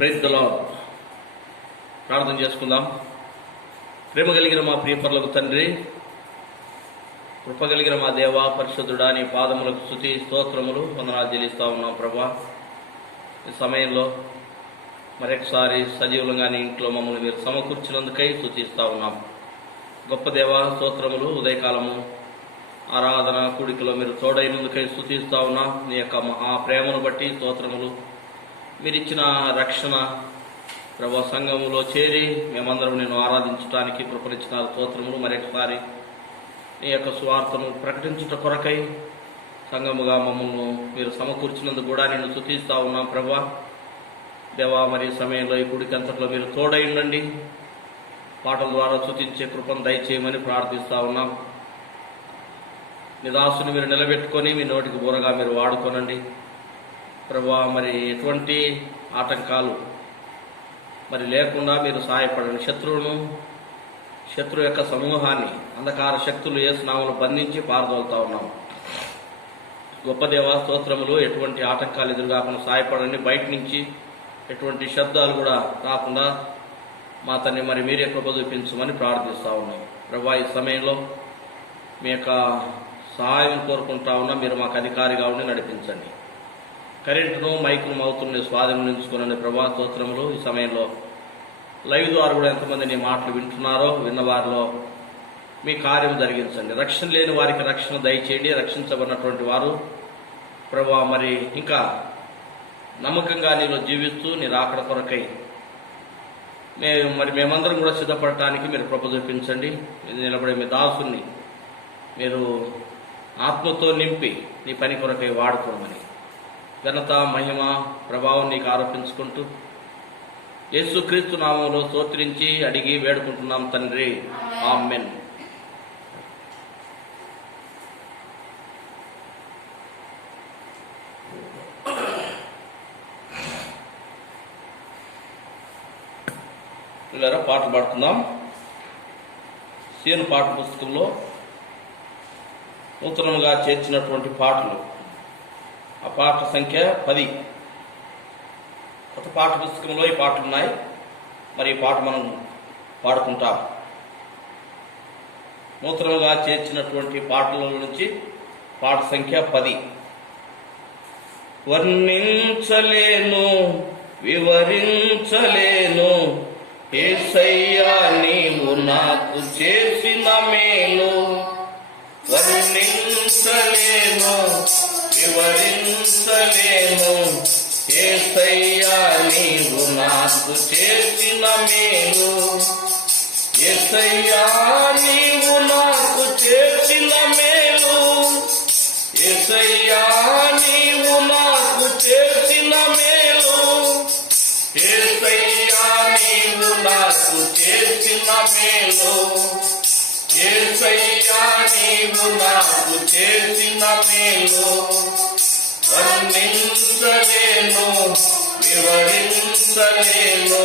Praise the lord. ప్రార్థన చేసుకుందాం. ప్రేమ కలిగిన మా ప్రియపరులకు తండ్రి, కృప కలిగిన మా దేవ, పరిశుద్ధుడా, నీ పాదములకు స్తుతి స్తోత్రములు వందనాలు చెల్లిస్తూ ఉన్నాం ప్రభా. ఈ సమయంలో మరొకసారి సజీవులంగా నీ ఇంట్లో మమ్మల్ని మీరు సమకూర్చినందుకై స్తుతిస్తూ ఉన్నాం. గొప్ప దేవ, స్తోత్రములు. ఉదయకాలము ఆరాధన కూడికలో మీరు తోడైనందుకై స్తుతిస్తూ ఉన్నాం. నీ యొక్క మహా ప్రేమను బట్టి స్తోత్రములు. మీరిచ్చిన రక్షణ ప్రభా, సంఘములో చేరి మేమందరం నేను ఆరాధించడానికి కృపనిచ్చిన స్తోత్రములు. మరొకసారి నీ యొక్క స్వార్థను ప్రకటించుట కొరకై సంఘముగా మమ్మల్ని మీరు సమకూర్చినందుకు కూడా నేను స్తుతిస్తూ ఉన్నాం ప్రభా. దేవా, మరి సమయంలో ఈ గుడికి అంతట్లో మీరు తోడై ఉండండి. పాటల ద్వారా స్తుతించే కృపను దయచేయమని ప్రార్థిస్తూ ఉన్నాం. నీ దాసుని మీరు నిలబెట్టుకొని మీ నోటికి బూరగా మీరు వాడుకోనండి ప్రభా. మరి ఎటువంటి ఆటంకాలు మరి లేకుండా మీరు సహాయపడండి. శత్రువు యొక్క సమూహాన్ని, అంధకార శక్తులు యేసు నామములో బంధించి పారదోలుతా ఉన్నాం. గొప్ప దేవా, స్తోత్రములు. ఎటువంటి ఆటంకాలు ఎదురుగాకుండా సహాయపడండి. బయట నుంచి ఎటువంటి శబ్దాలు కూడా రాకుండా మా తన్ని మరి మీరే కృప చూపించమని ప్రార్థిస్తూ ఉన్నాం ప్రభా. ఈ సమయంలో మీ యొక్క సహాయం కోరుకుంటా ఉన్నా. మీరు మాకు అధికారిగా ఉండి నడిపించండి. కరెంటును, మైకును, మౌతుని స్వాధీనం ఉంచుకోనండి ప్రభా. స్తోత్రములు. ఈ సమయంలో లైవ్ ద్వారా కూడా ఎంతమంది నీ మాటలు వింటున్నారో, విన్నవారిలో మీ కార్యం జరిగించండి. రక్షణ లేని వారికి రక్షణ దయచేయండి. రక్షించబడినటువంటి వారు ప్రభా మరి ఇంకా నమ్మకంగా నీలో జీవిస్తూ నీ రాకడ కొరకై మేమందరం కూడా సిద్ధపడటానికి మీరు కృప చూపించండి. నిలబడే మీ దాసుని మీరు ఆత్మతో నింపి నీ పని కొరకై వాడుకోమని ఘనత, మహిమ, ప్రభావం నీకు ఆరోపించుకుంటూ యేసుక్రీస్తు నామంలో స్తోత్రించి అడిగి వేడుకుంటున్నాం తండ్రి, ఆమేన్. పిల్లరా, పాటలు పాడుకుందాం. సీను పాట పుస్తకంలో నూతనంగా చేర్చినటువంటి పాటలు, ఆ పాట సంఖ్య 10. కొత్త పాఠ పుస్తకంలో ఈ పాటలు ఉన్నాయి. మరి ఈ పాట మనం పాడుకుంటాం. నూతనంగా చేర్చినటువంటి పాటల నుంచి పాట సంఖ్య 10. వర్ణించలేను, వివరించలేను యేసయ్యా నీవు నాకు చేసిన మేలు. వర్ణించలేను, వివరించలేను యేసయ్యా నీవు నాకు చేసిన మేలు. యేసయ్యా నీవు నాకు చేసిన మేలు. యేసయ్యా నీవు నాకు చేసిన మేలు. యేసయ్యా నీవు నాకు చేసిన మేలు. యేసయ్యా నీవు నాకు చేసిన మేలు. వర్ణించలేను, వివరించలేను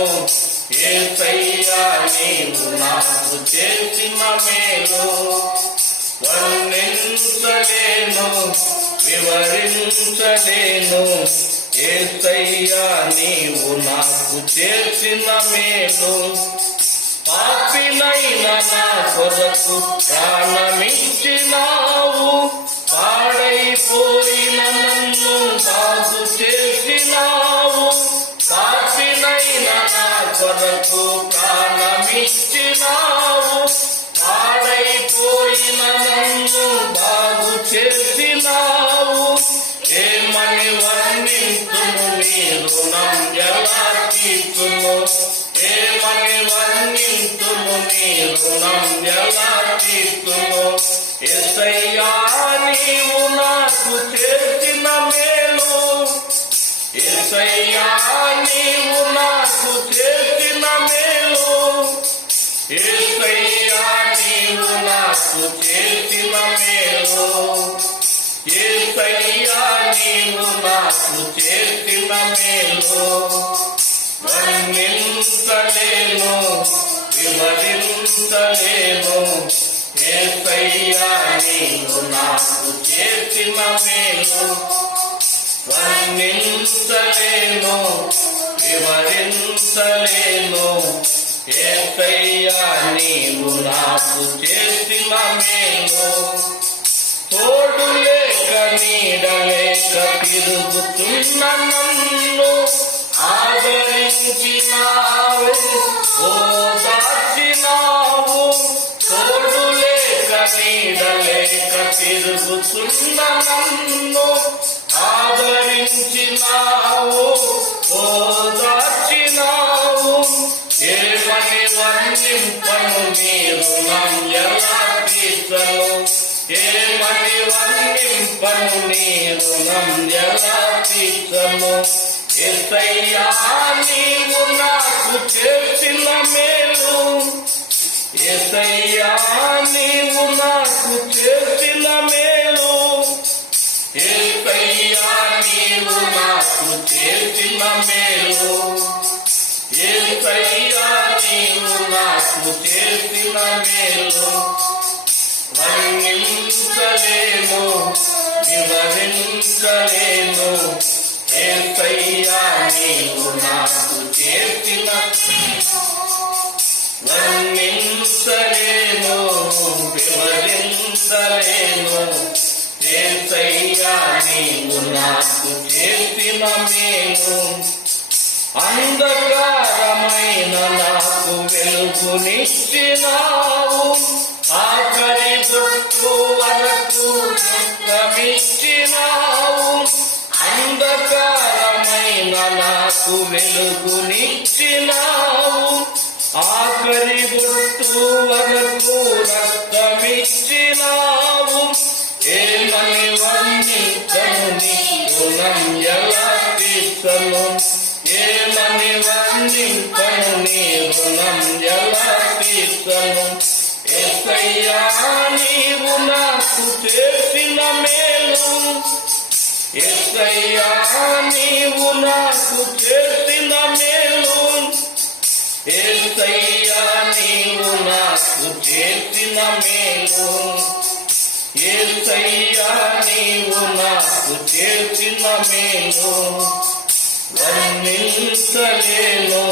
యేసయ్యా నీవు నాకు చేసిన మేలు. వర్ణించలేను, వివరించలేను యేసయ్యా నీవు నాకు చేసిన మేలు. పాపినైన నా కొరకు ప్రాణమిచ్చినావు. పాడైపోయిన నన్ను బాగు చేసినావు. పాపినైన నా కొరకు ప్రాణమిచ్చినావు. పాడైపోయిన నన్ను బాగు చేసినావు. ఏమని వర్ణింతును నీ రుణం ఎలా తీర్చును. ఏమని వర్ణింతును నీ రుణం ఎలా తీర్చును. యేసయ్యా నీవు నాకు చేసిన మేలు. యేసయ్యా నీవు నాకు చేసిన మేలు. యేసయ్యా నీవు నాకు చేసిన మేలు. యేసయ్యా నీవు నాకు చేసిన మేలు. వర్ణించలేను, వివరించలేను యేసయ్యా నీవు నాకు చేసిన మేలు. వర్ణించలేను వివరించలేను యేసయ్యా నీవు నాకు చేసిన మేలు. తోడు లేక నీడ లేక తిరుగుతున్న నన్ను ఆదరించినావు ఓదార్చినావు. తోడు లేక నీడ లేక తిరుగుతున్న నన్ను ఆదరించినావు ఓదార్చినావు. ఏమని వర్ణింపను నీ రుణం ఎలా తీర్చను. ఏమని వర్ణింపను నీ రుణం ఎలా తీర్చను. యేసయ్యా నీవు నాకు చేసిన మేలు. యేసయ్యా నీవు నాకు చేసిన మేలు. యేసయ్యా నీవు నాకు చేసిన మేలు. యేసయ్యా నీవు నాకు చేసిన మేలు. వర్ణించలేను వివరించలేను యేసయ్యా నీవు నాకు చేసిన. వర్ణించలేను వివరించలేను యేసయ్యా నీవు నాకు చేసిన మేలు. అంధకారమైన నాకు వెలుగునిచ్చినావు. ఆఖరి బొట్టు వరకు రక్షమిచ్చినావు. అంధకారమైన నాకు వెలుగునిచ్చినావు. ఆఖరి బొట్టు వరకు రక్తమిచ్చినావు. ఏమని వర్ణించను నీ రుణం ఎలా తీర్చను. ఏమని వర్ణింపను నీ రుణం ఎలా తీర్చను. యేసయ్యా నీవు నాకు చేసిన మేలు. యేసయ్యా నీవు నాకు చేసిన మేలు. యేసయ్యా నీవు నాకు చేసిన మేలు. యేసయ్యా నీవు నాకు చేసిన మేలు. వర్ణించలేను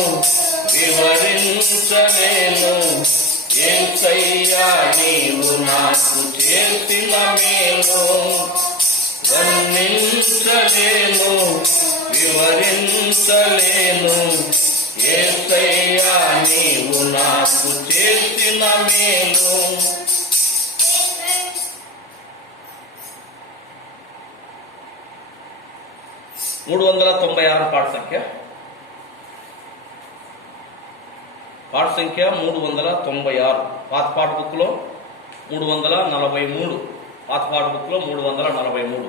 వివరించలేను యేసయ్యా నీవు నాకు చేసిన మేలు. వర్ణించలేను వివరించలేను యేసయ్యా నీవు నాకు చేసిన మేలు. 396 పాట సంఖ్య 396. పాత పాట బుక్లో 343. పాత పాట బుక్లో 343.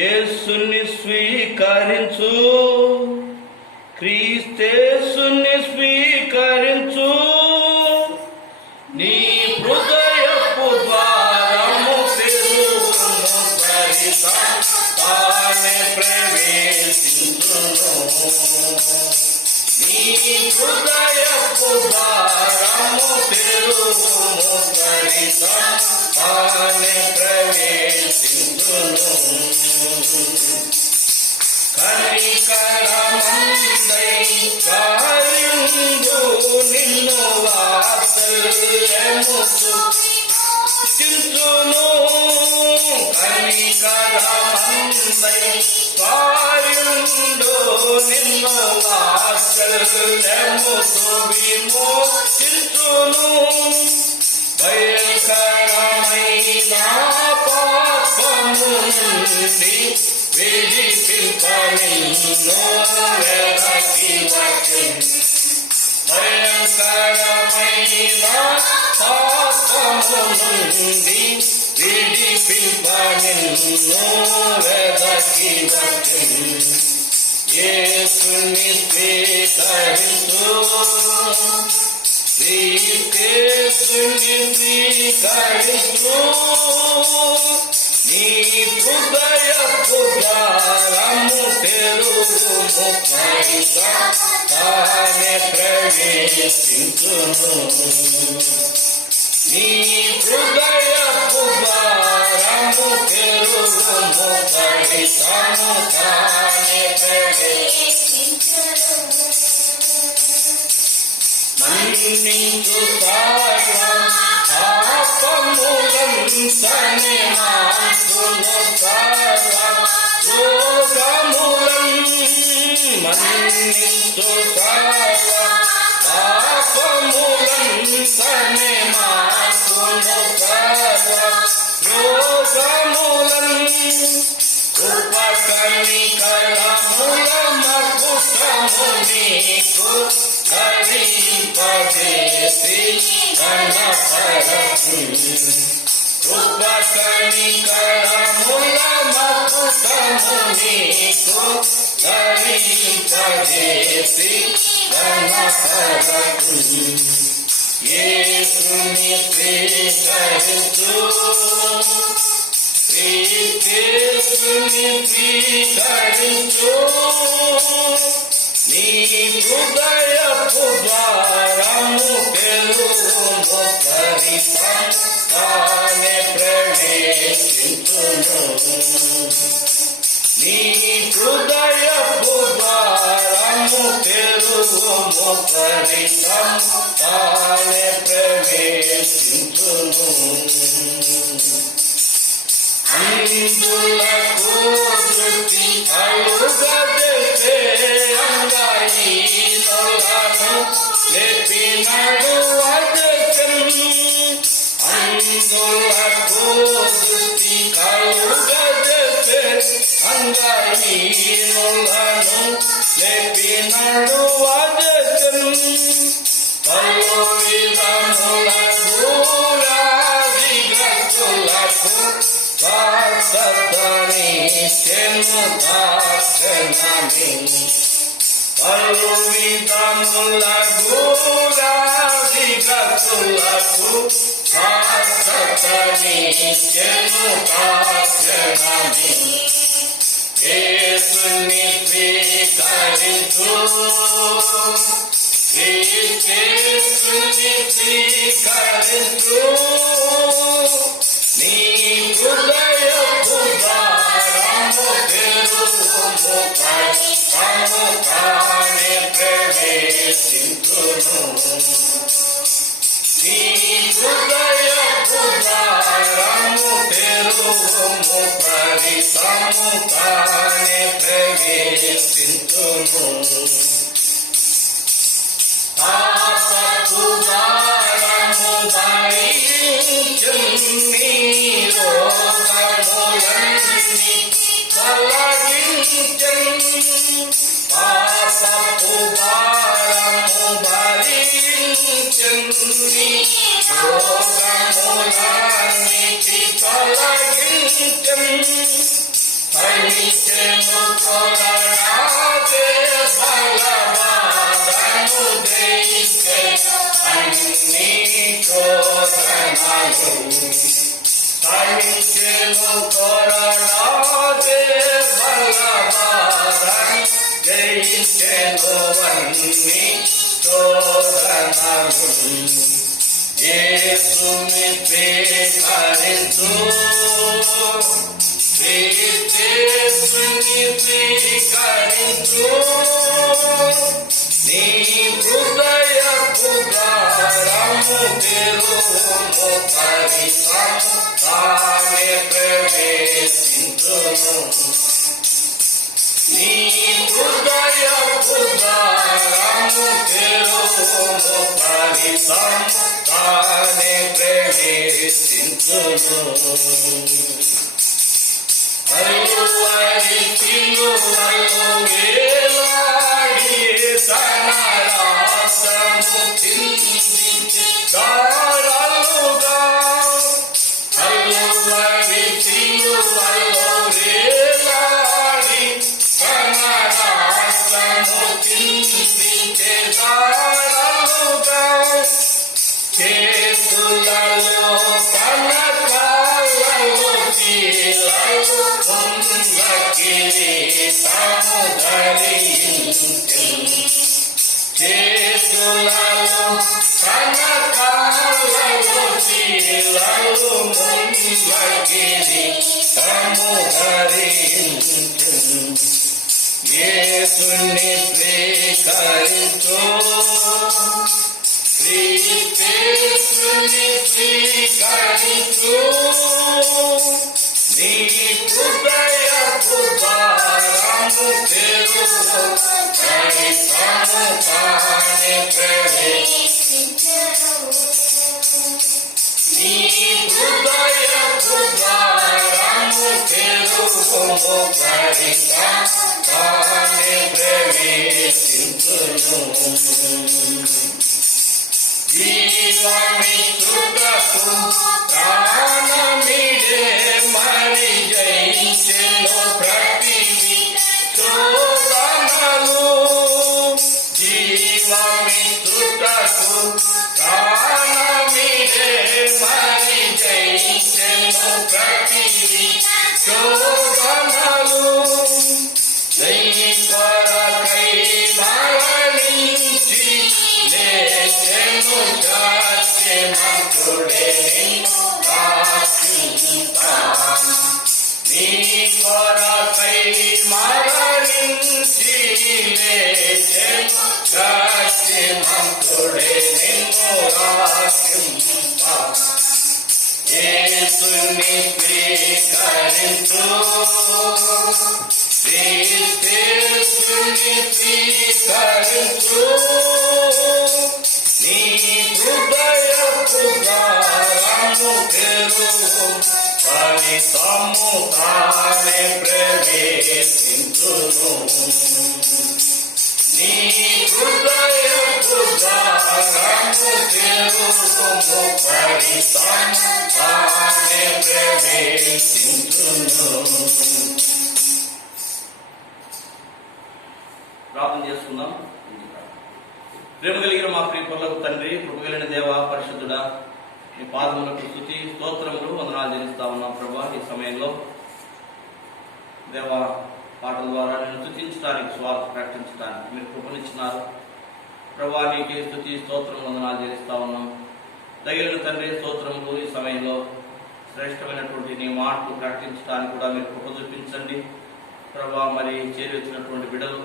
యేసుని స్వీకరించు, క్రీస్తేసుని స్వీకరించు. నీ హృదయపు ద్వారము తెరువును, తానే ప్రవేశించును. నీ హృదయపు ద్వారము తెరువును, తానే ప్రవేశించును. కనికరమందై కారిందు నిన్ను వాత్సల్యముతో చించును. కనికరమందై కారిందు నిన్ను వాత్సల్యముతో విమోచించును. భయంకరమైన పాపము నుండి విడిపింప నిన్ను వెదకి వచ్చెను. భయంకరమైన పాపము నుండి విడిపింప నిన్ను వెదకి వచ్చెను. యేసుని స్వీకరించు, క్రీస్తుని స్వీకరించు. నీ హృదయపు ద్వారము తెరువుము, తానే ప్రవేశించును. నీ హృదయపు ద్వారము తెరువుము, ఫలితము తానే ప్రవేశించును. మన్నించు సర్వం పాపములంతనే మాన్పును, సర్వం రోగములను. మన్నించు సర్వం పాపములంతనే మాన్పును, సర్వం రోగములను. ఉపకనికరముల మకుటము నీకు ధరింపజేసి కనపరచు. ఉపకనికరముల మకుటము నీకు ధరింపజేసి కనపరచు. యేసుని స్వీకరించు, యేసుని స్వీకరించు. నీ హృదయపు ద్వారము తెరువుము, ఫలితము తానే ప్రవేశించును. నీ హృదయపు ద్వారము తెరువుము, ఫలితము తానే ప్రవేశించును. అందులకు దృష్టి కలుగజేసే అంగహీనులను లేపినడు అజకన్. అందులకు దృష్టి కలుగజేసే అంగహీనులను లేపినడు అజకన్. పలు విధముల దూరాదిగ్రస్తులకు స్వస్థతనిచ్చెను దాక్షణమే. పలు విధముల దూరాదిగ్రస్తులకు స్వస్థతనిచ్చెను దాక్షణమే. యేసుని స్వీకరించు, యేసుని స్వీకరించు. నీ హృదయపు ద్వారము తెరువుము, ఫలితము తానే ప్రవేశించును. నీ హృదయపు ద్వారము తెరువుము, ఫలితము తానే ప్రవేశించును. పాపపు భారము భరించు, నీ రోగములన్నీ తొలగించు. పాపపు భారము భరించు, నీ రోగములన్నీ తొలగించు. ఫలించెను కొరడాదే బలవాదము జయించే అన్ని శోధనలు. ఫలించెను కొరడాదే బలవాదము జయించెను అన్ని శోధనలు. యేసుని స్వీకరించు, యేసుని స్వీకరించు. నీ హృదయపు ద్వారము తెరువుము, ఫలితము తానే ప్రవేశించును. నీ హృదయపు ద్వారము తెరువుము, ఫలితము తానే ప్రవేశించును. అరువరి సిలువలో వేలాడి తన రక్తము చిందించి దారాలుగా. అరువరి సిలువలో వేలాడి తన రక్తము చిందించి దారాలుగా. చేతులలో తన కాళ్ళలో చీలలు పొంద కిరీటము ధరించెను. చేతులలో తన కాళ్ళలో యేసుని స్వీకరించు, క్రీస్తుని స్వీకరించు, నీ హృదయపు ద్వారము తెరువు, క్రీస్తును తానే ప్రవేశించును. నీ హృదయపు ద్వారము తెరువు, క్రీస్తును తానే ప్రవేశించును. జీవమిచ్చుటకు ప్రాణమిడే మరి జయించెను ప్రతి శోధనలు. జీవమిచ్చుటకు ప్రాణమిడే మరి జయించెను ప్రతి శోధనలు. కొరకై మరణించి లేచెను సత్యమంతుడే నిన్ను రక్షింపా. నీ కొరకై మరణించి లేచెను సత్యమంతుడే నిన్ను రక్షింపా. యేసుని స్వీకరించు, యేసుని స్వీకరించు, నీ హృదయపు ద్వారము తెరువు, ఫలితము తానే ప్రవేశించును. నీ హృదయపు ద్వారము తెరువు, ఫలితము తానే ప్రవేశించును. ప్రార్థన చేసుకుందాం. ప్రేమ కలిగిన మా ప్రియ పరలోక తండ్రి, కృపగలిగిన దేవ, పరిశుద్ధుడా, నీ పాదములకు స్తుతి స్తోత్రములు వందనాలు చెల్లిస్తా ఉన్నాం ప్రభా. ఈ సమయంలో దేవ పాటల ద్వారా నేను స్తుతించడానికి, స్వార్థ ప్రకటించడానికి మీరు కృపనిచ్చినారు ప్రభా. నీకే స్తుతి స్తోత్రం వందనాలు చెల్లిస్తా ఉన్నాం. తగిలిన తండ్రి స్తోత్రములు. ఈ సమయంలో శ్రేష్టమైనటువంటి నీ మాటలు ప్రకటించడానికి కూడా మీరు కృప చూపించండి ప్రభా. మరి చేరి వచ్చినటువంటి బిడ్డలు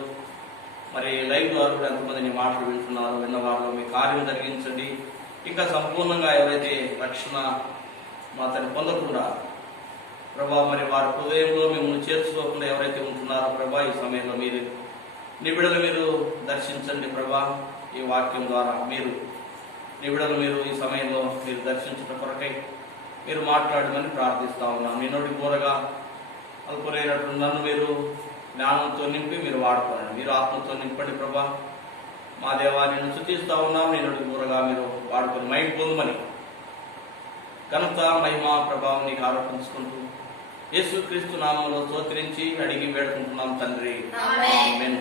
మరి లైవ్ ద్వారా కూడా ఎంతమంది నీ మాటలు వింటున్నారు, విన్న వారిలో మీ కార్యం జరిగించండి. ఇంకా సంపూర్ణంగా ఎవరైతే రక్షణ మా తను పొందకుండా ప్రభా, మరి వారి హృదయంలో మిమ్మల్ని చేర్చుకోకుండా ఎవరైతే ఉంటున్నారో ప్రభా, ఈ సమయంలో మీరు నీ బిడ్డలు మీరు దర్శించండి ప్రభా. ఈ వాక్యం ద్వారా మీరు నీ బిడ్డలు మీరు ఈ సమయంలో మీరు దర్శించడం కొరకై మీరు మాట్లాడమని ప్రార్థిస్తా ఉన్నాను. మీ నోటి కూరగా అల్పురైనటువంటి నన్ను మీరు జ్ఞానంతో నింపి మీరు వాడుకోనండి, మీరు ఆత్మతో నింపండి ప్రభా. మా దేవా నేను స్తుతిస్తా ఉన్నాం. నేను కూరగా మీరు వాడుకొని మైండ్ పొందమని ఘనత మహిమ ప్రభావం నీకు ఆరోపించుకుంటూ యేసుక్రీస్తు నామంలో స్తోత్రించి అడిగి వేడుకుంటున్నాం తండ్రి, ఆమేన్.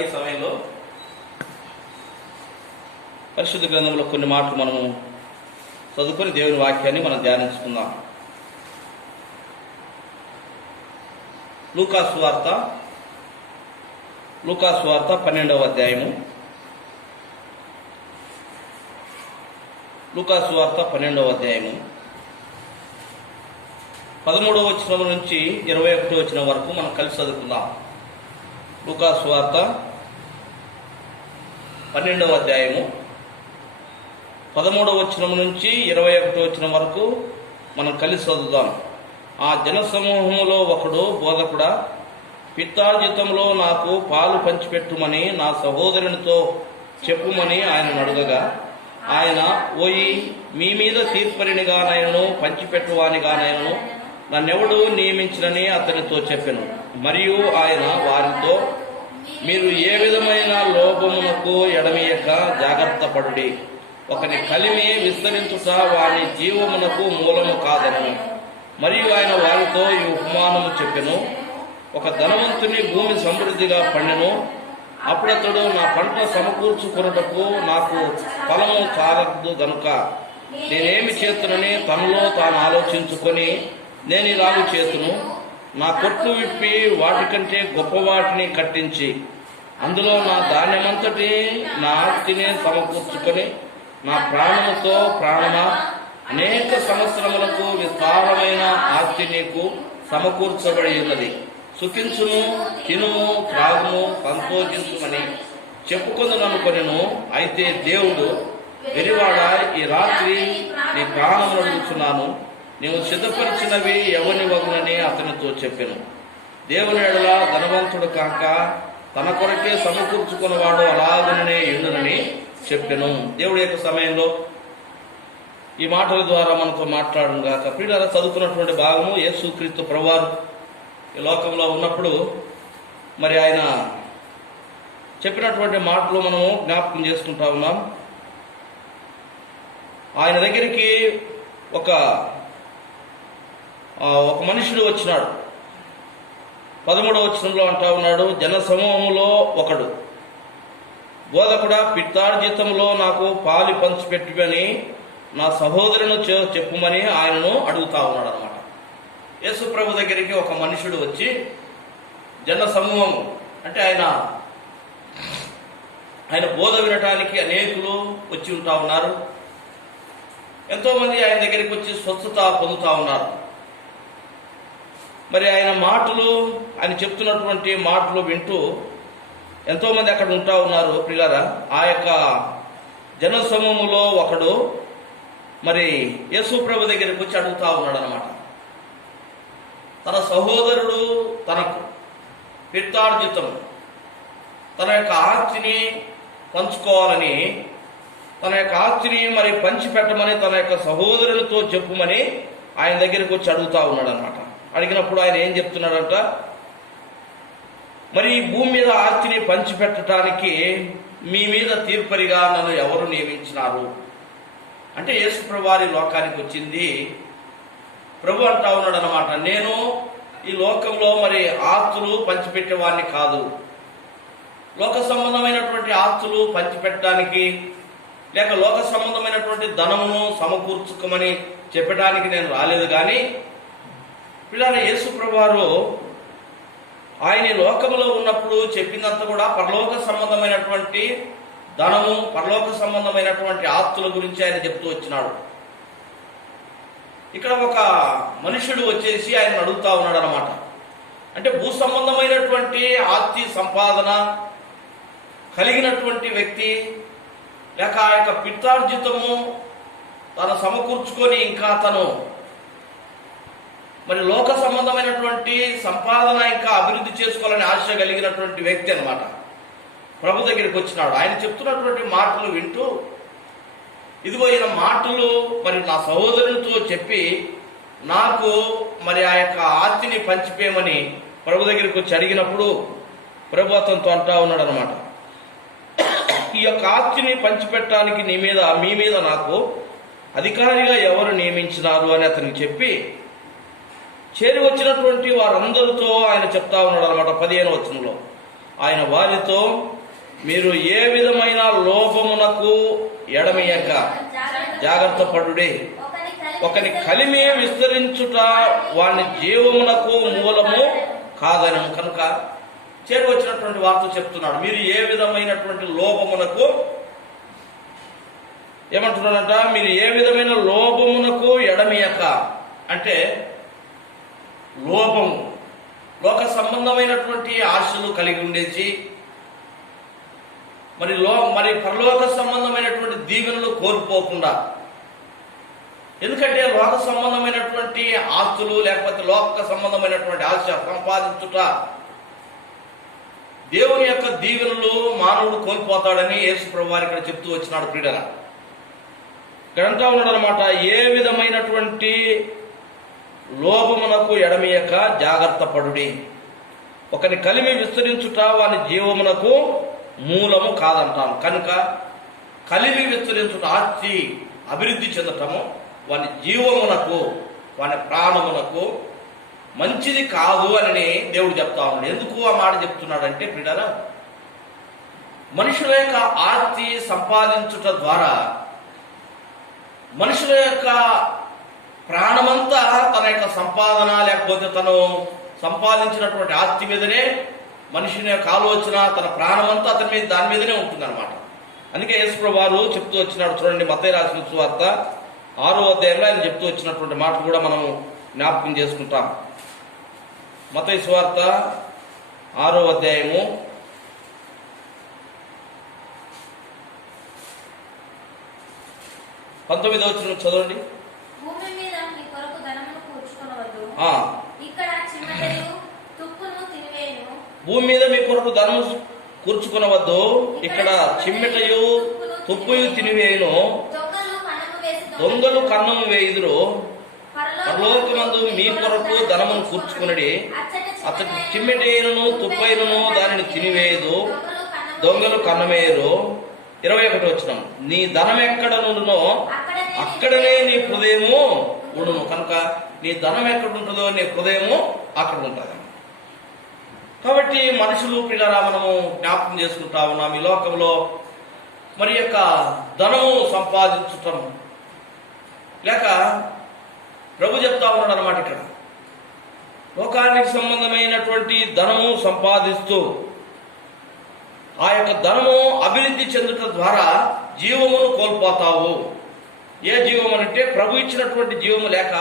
ఈ సమయంలో పరిశుద్ధ గ్రంథంలో కొన్ని మాటలు మనము చదువుకొని దేవుని వాక్యాన్ని మనం ధ్యానించుకుందాం. లూకాసు వార్త 12వ అధ్యాయము. లూకాసు వార్త 12వ అధ్యాయము 13వ వచనం నుంచి 21వ వచనం వరకు మనం కలిసి చదువుకుందాం. లూకాసు వార్త 12వ అధ్యాయము 13వ వచనం నుంచి 21వ వచనం వరకు మనం కలిసి చదువుదాం. ఆ జనసమూహములో ఒకడు, బోధకుడా, పిత్తార్జితంలో నాకు పాలు పంచిపెట్టుమని నా సహోదరునితో చెప్పుమని ఆయనను అడుగగా, ఆయన, ఓయి, మీ మీద తీర్పరినిగానైనను పంచిపెట్టువానిగానైనను నన్నెవడు నియమించనని అతనితో చెప్పెను. మరియు ఆయన వారితో, మీరు ఏ విధమైన లోభమునకు ఎడమియక జాగ్రత్త పడుడి. ఒకని కలిమి విస్తరించుట వాని జీవమునకు మూలము కాదను. మరియు ఆయన వారితో ఈ ఉపమానము చెప్పెను. ఒక ధనవంతుని భూమి సమృద్ధిగా పండెను. అప్పుడతడు, నా పంట సమకూర్చుకొనుటకు నాకు ఫలము చాలదు గనుక నేనేమి చేతునని తనలో తాను ఆలోచించుకొని, నేను ఇలాగూ చేతును, నా కొట్లు విప్పి వాటికంటే గొప్ప వాటిని కట్టించి అందులో నా ధాన్యమంతటి నా ఆస్తిని సమకూర్చుకొని నా ప్రాణముతో ప్రాణమా అనేక సంవత్సరములకు విస్తారమైన ఆస్తి నీకు సమకూర్చబడి ఉన్నది. సుఖించును, తినుము, త్రాగుము, సంతోషించుమని చెప్పుకొందుననుకొనెను. అయితే దేవుడు, వెరివాడ, ఈ రాత్రి నీ ప్రాణమును అడుగుచున్నాను, నీవు సిద్ధపరిచినవి ఎవని వగునని అతనితో చెప్పెను. దేవుని ఎడల ధనవంతుడు కాక తన కొరకే సమకూర్చుకున్నవాడు అలాగనే ఎండునని చెప్పెను. దేవుడి యొక్క సమయంలో ఈ మాటల ద్వారా మనతో మాట్లాడను గాక. ప్రియులారా, చదువుకున్నటువంటి భాగము యేసుక్రీస్తు ప్రభువారు ఈ లోకంలో ఉన్నప్పుడు మరి ఆయన చెప్పినటువంటి మాటలు మనము జ్ఞాపకం చేసుకుంటా ఉన్నాం. ఆయన దగ్గరికి ఒక మనుషుడు వచ్చినాడు. 13వ వచనంలో అంటా ఉన్నాడు, జన సమూహంలో ఒకడు, బోధకుడా, పిత్తార్జితంలో నాకు పాలి పంచిపెట్టుమని నా సహోదరును చెప్పుమని ఆయనను అడుగుతా ఉన్నాడు అనమాట. యేసు ప్రభు దగ్గరికి ఒక మనుషుడు వచ్చి, జన సమూహం అంటే ఆయన బోధ వినటానికి అనేకులు వచ్చి ఉంటా ఉన్నారు. ఎంతో మంది ఆయన దగ్గరికి వచ్చి స్వస్థత పొందుతా ఉన్నారు. మరి ఆయన చెప్తున్నటువంటి మాటలు వింటూ ఎంతో మంది అక్కడ ఉంటా ఉన్నారు. ప్రియులారా, ఆ యొక్క జన సమూహంలో ఒకడు మరి యేసు ప్రభు దగ్గరికి వచ్చి అడుగుతా ఉన్నాడు అనమాట. తన సహోదరుడు తనకు పిత్తార్జితం తన యొక్క ఆస్తిని పంచుకోవాలని, తన యొక్క ఆస్తిని మరి పంచిపెట్టమని తన యొక్క సహోదరులతో చెప్పుమని ఆయన దగ్గరికి వచ్చి అడుగుతా ఉన్నాడు అనమాట. అడిగినప్పుడు ఆయన ఏం చెప్తున్నాడంట, మరి ఈ భూమి మీద ఆస్తిని పంచిపెట్టడానికి మీ మీద తీర్పరిగా నన్ను ఎవరు నియమించినారు అంటే, యేసు ప్రభు వారి లోకానికి వచ్చింది ప్రభు అంటా ఉన్నాడు అనమాట. నేను ఈ లోకంలో మరి ఆస్తులు పంచిపెట్టేవాడిని కాదు. లోక సంబంధమైనటువంటి ఆస్తులు పంచిపెట్టడానికి లేక లోక సంబంధమైనటువంటి ధనమును సమకూర్చుకోమని చెప్పడానికి నేను రాలేదు. కానీ పిల్లల యేసు ప్రభువారు ఆయన లోకంలో ఉన్నప్పుడు చెప్పిందంతా కూడా పరలోక సంబంధమైనటువంటి ధనము, పరలోక సంబంధమైనటువంటి ఆస్తుల గురించి ఆయన చెప్తూ వచ్చినాడు. ఇక్కడ ఒక మనుషుడు వచ్చేసి ఆయన అడుగుతా ఉన్నాడు అనమాట. అంటే భూ సంబంధమైనటువంటి ఆస్తి సంపాదన కలిగినటువంటి వ్యక్తి, లేక ఆ యొక్క పిత్తార్జితము తను సమకూర్చుకొని ఇంకా తను మరి లోక సంబంధమైనటువంటి సంపాదన ఇంకా అభివృద్ధి చేసుకోవాలని ఆశ కలిగినటువంటి వ్యక్తి అనమాట. ప్రభు దగ్గరికి వచ్చినాడు. ఆయన చెప్తున్నటువంటి మాటలు వింటూ, ఇదిగో ఈయన మాటలు మరి నా సహోదరునితో చెప్పి నాకు మరి ఆ యొక్క ఆస్తిని పంచిపోయమని ప్రభు దగ్గరికి వచ్చి అడిగినప్పుడు ప్రభు అతనితో అంటా ఉన్నాడు అనమాట. ఈ యొక్క ఆస్తిని పంచిపెట్టడానికి మీ మీద నాకు అధికారిగా ఎవరు నియమించినారు అని అతనికి చెప్పి చేరి వచ్చినటువంటి వారందరితో ఆయన చెప్తా ఉన్నాడు అనమాట. 15వ వచనంలో ఆయన వారితో, మీరు ఏ విధమైన లోపమునకు ఎడమియక జాగ్రత్త పడుడే, ఒకని కలిమి విస్తరించుట వాని జీవమునకు మూలము కాదని. కనుక చేరి వచ్చినటువంటి వారితో చెప్తున్నాడు, మీరు ఏ విధమైనటువంటి లోపమునకు ఏమంటున్నాడంట, మీరు ఏ విధమైన లోపమునకు ఎడమియక అంటే లోపము, లోక సంబంధమైనటువంటి ఆశలు కలిగి ఉండేసి మరి పరలోక సంబంధమైనటువంటి దీవెనలు కోల్పోకుండా. ఎందుకంటే లోక సంబంధమైనటువంటి ఆస్తులు లేకపోతే లోక సంబంధమైనటువంటి ఆశ సంపాదించుట దేవుని యొక్క దీవెనలు మానవుడు కోల్పోతాడని యేసు ప్రభు వారు ఇక్కడ చెప్తూ వచ్చినాడు. ప్రియులారా, ఇక్కడ అంటా ఉన్నాడు అనమాట, ఏ విధమైనటువంటి లోభమునకు ఎడమియక జాగ్రత్త పడుడి, ఒకని కలిమి విస్తరించుట వాని జీవమునకు మూలము కాదంటాను. కనుక కలిమి విస్తరించుట, ఆస్తి అభివృద్ధి చెందటము వాని జీవమునకు వాని ప్రాణమునకు మంచిది కాదు అని దేవుడు చెప్తా ఉన్నాడు. ఎందుకు ఆ మాట చెప్తున్నాడంటే, ప్రియులారా, మనుషుల యొక్క ఆస్తి సంపాదించుట ద్వారా మనుషుల యొక్క ప్రాణమంతా తన యొక్క సంపాదన లేకపోతే తను సంపాదించినటువంటి ఆస్తి మీదనే మనిషిని యొక్క ఆలోచన, తన ప్రాణం అంతా అతని మీద, దాని మీదనే ఉంటుందన్నమాట. అందుకే యేసు వారు చెప్తూ వచ్చినాడు. చూడండి, మత్తయి రాసిన సువార్త 6వ అధ్యాయంలో ఆయన చెప్తూ వచ్చినటువంటి మాట కూడా మనం జ్ఞాపకం చేసుకుంటాం. మత్తయి సువార్త 6వ అధ్యాయము 19వ వచనం చదవండి. భూమి మీద మీ కొరకు ధనమును కూర్చుకొనవద్దు, ఇక్కడ చిమ్మటయు తుప్పును తినివేయును. భూమి మీద మీ కొరకు ధనము కూర్చుకొనవద్దు, ఇక్కడ చిమ్మెటయు తుప్పుయు తినివేయును. దొంగలు కన్నము వేయుదురు. పరలోకమందు మీ కొరకు ధనమును కూర్చుకునడి, అతడు చిమ్మెటైనను తుప్పైనను దానిని తినివేయదు, దొంగలు కన్నమేయరు. 21వ వచనం, నీ ధనం ఎక్కడ నుండునో అక్కడనే నీ హృదయము ఉండును. కనుక నీ ధనం ఎక్కడ ఉంటుందో నీ హృదయము అక్కడ ఉంటుంది. కాబట్టి మనుషులు పిల్లరా మనము జ్ఞాపకం చేసుకుంటా ఉన్నాం. ఈ లోకంలో మరి యొక్క ధనము సంపాదించటం లేక ప్రభు చెప్తా ఉన్నాడు అన్నమాట. ఇక్కడ లోకానికి సంబంధమైనటువంటి ధనము సంపాదిస్తూ ఆ యొక్క ధనము అభివృద్ధి చెందుట ద్వారా జీవమును కోల్పోతావు. ఏ జీవం అంటే ప్రభు ఇచ్చినటువంటి జీవము లేక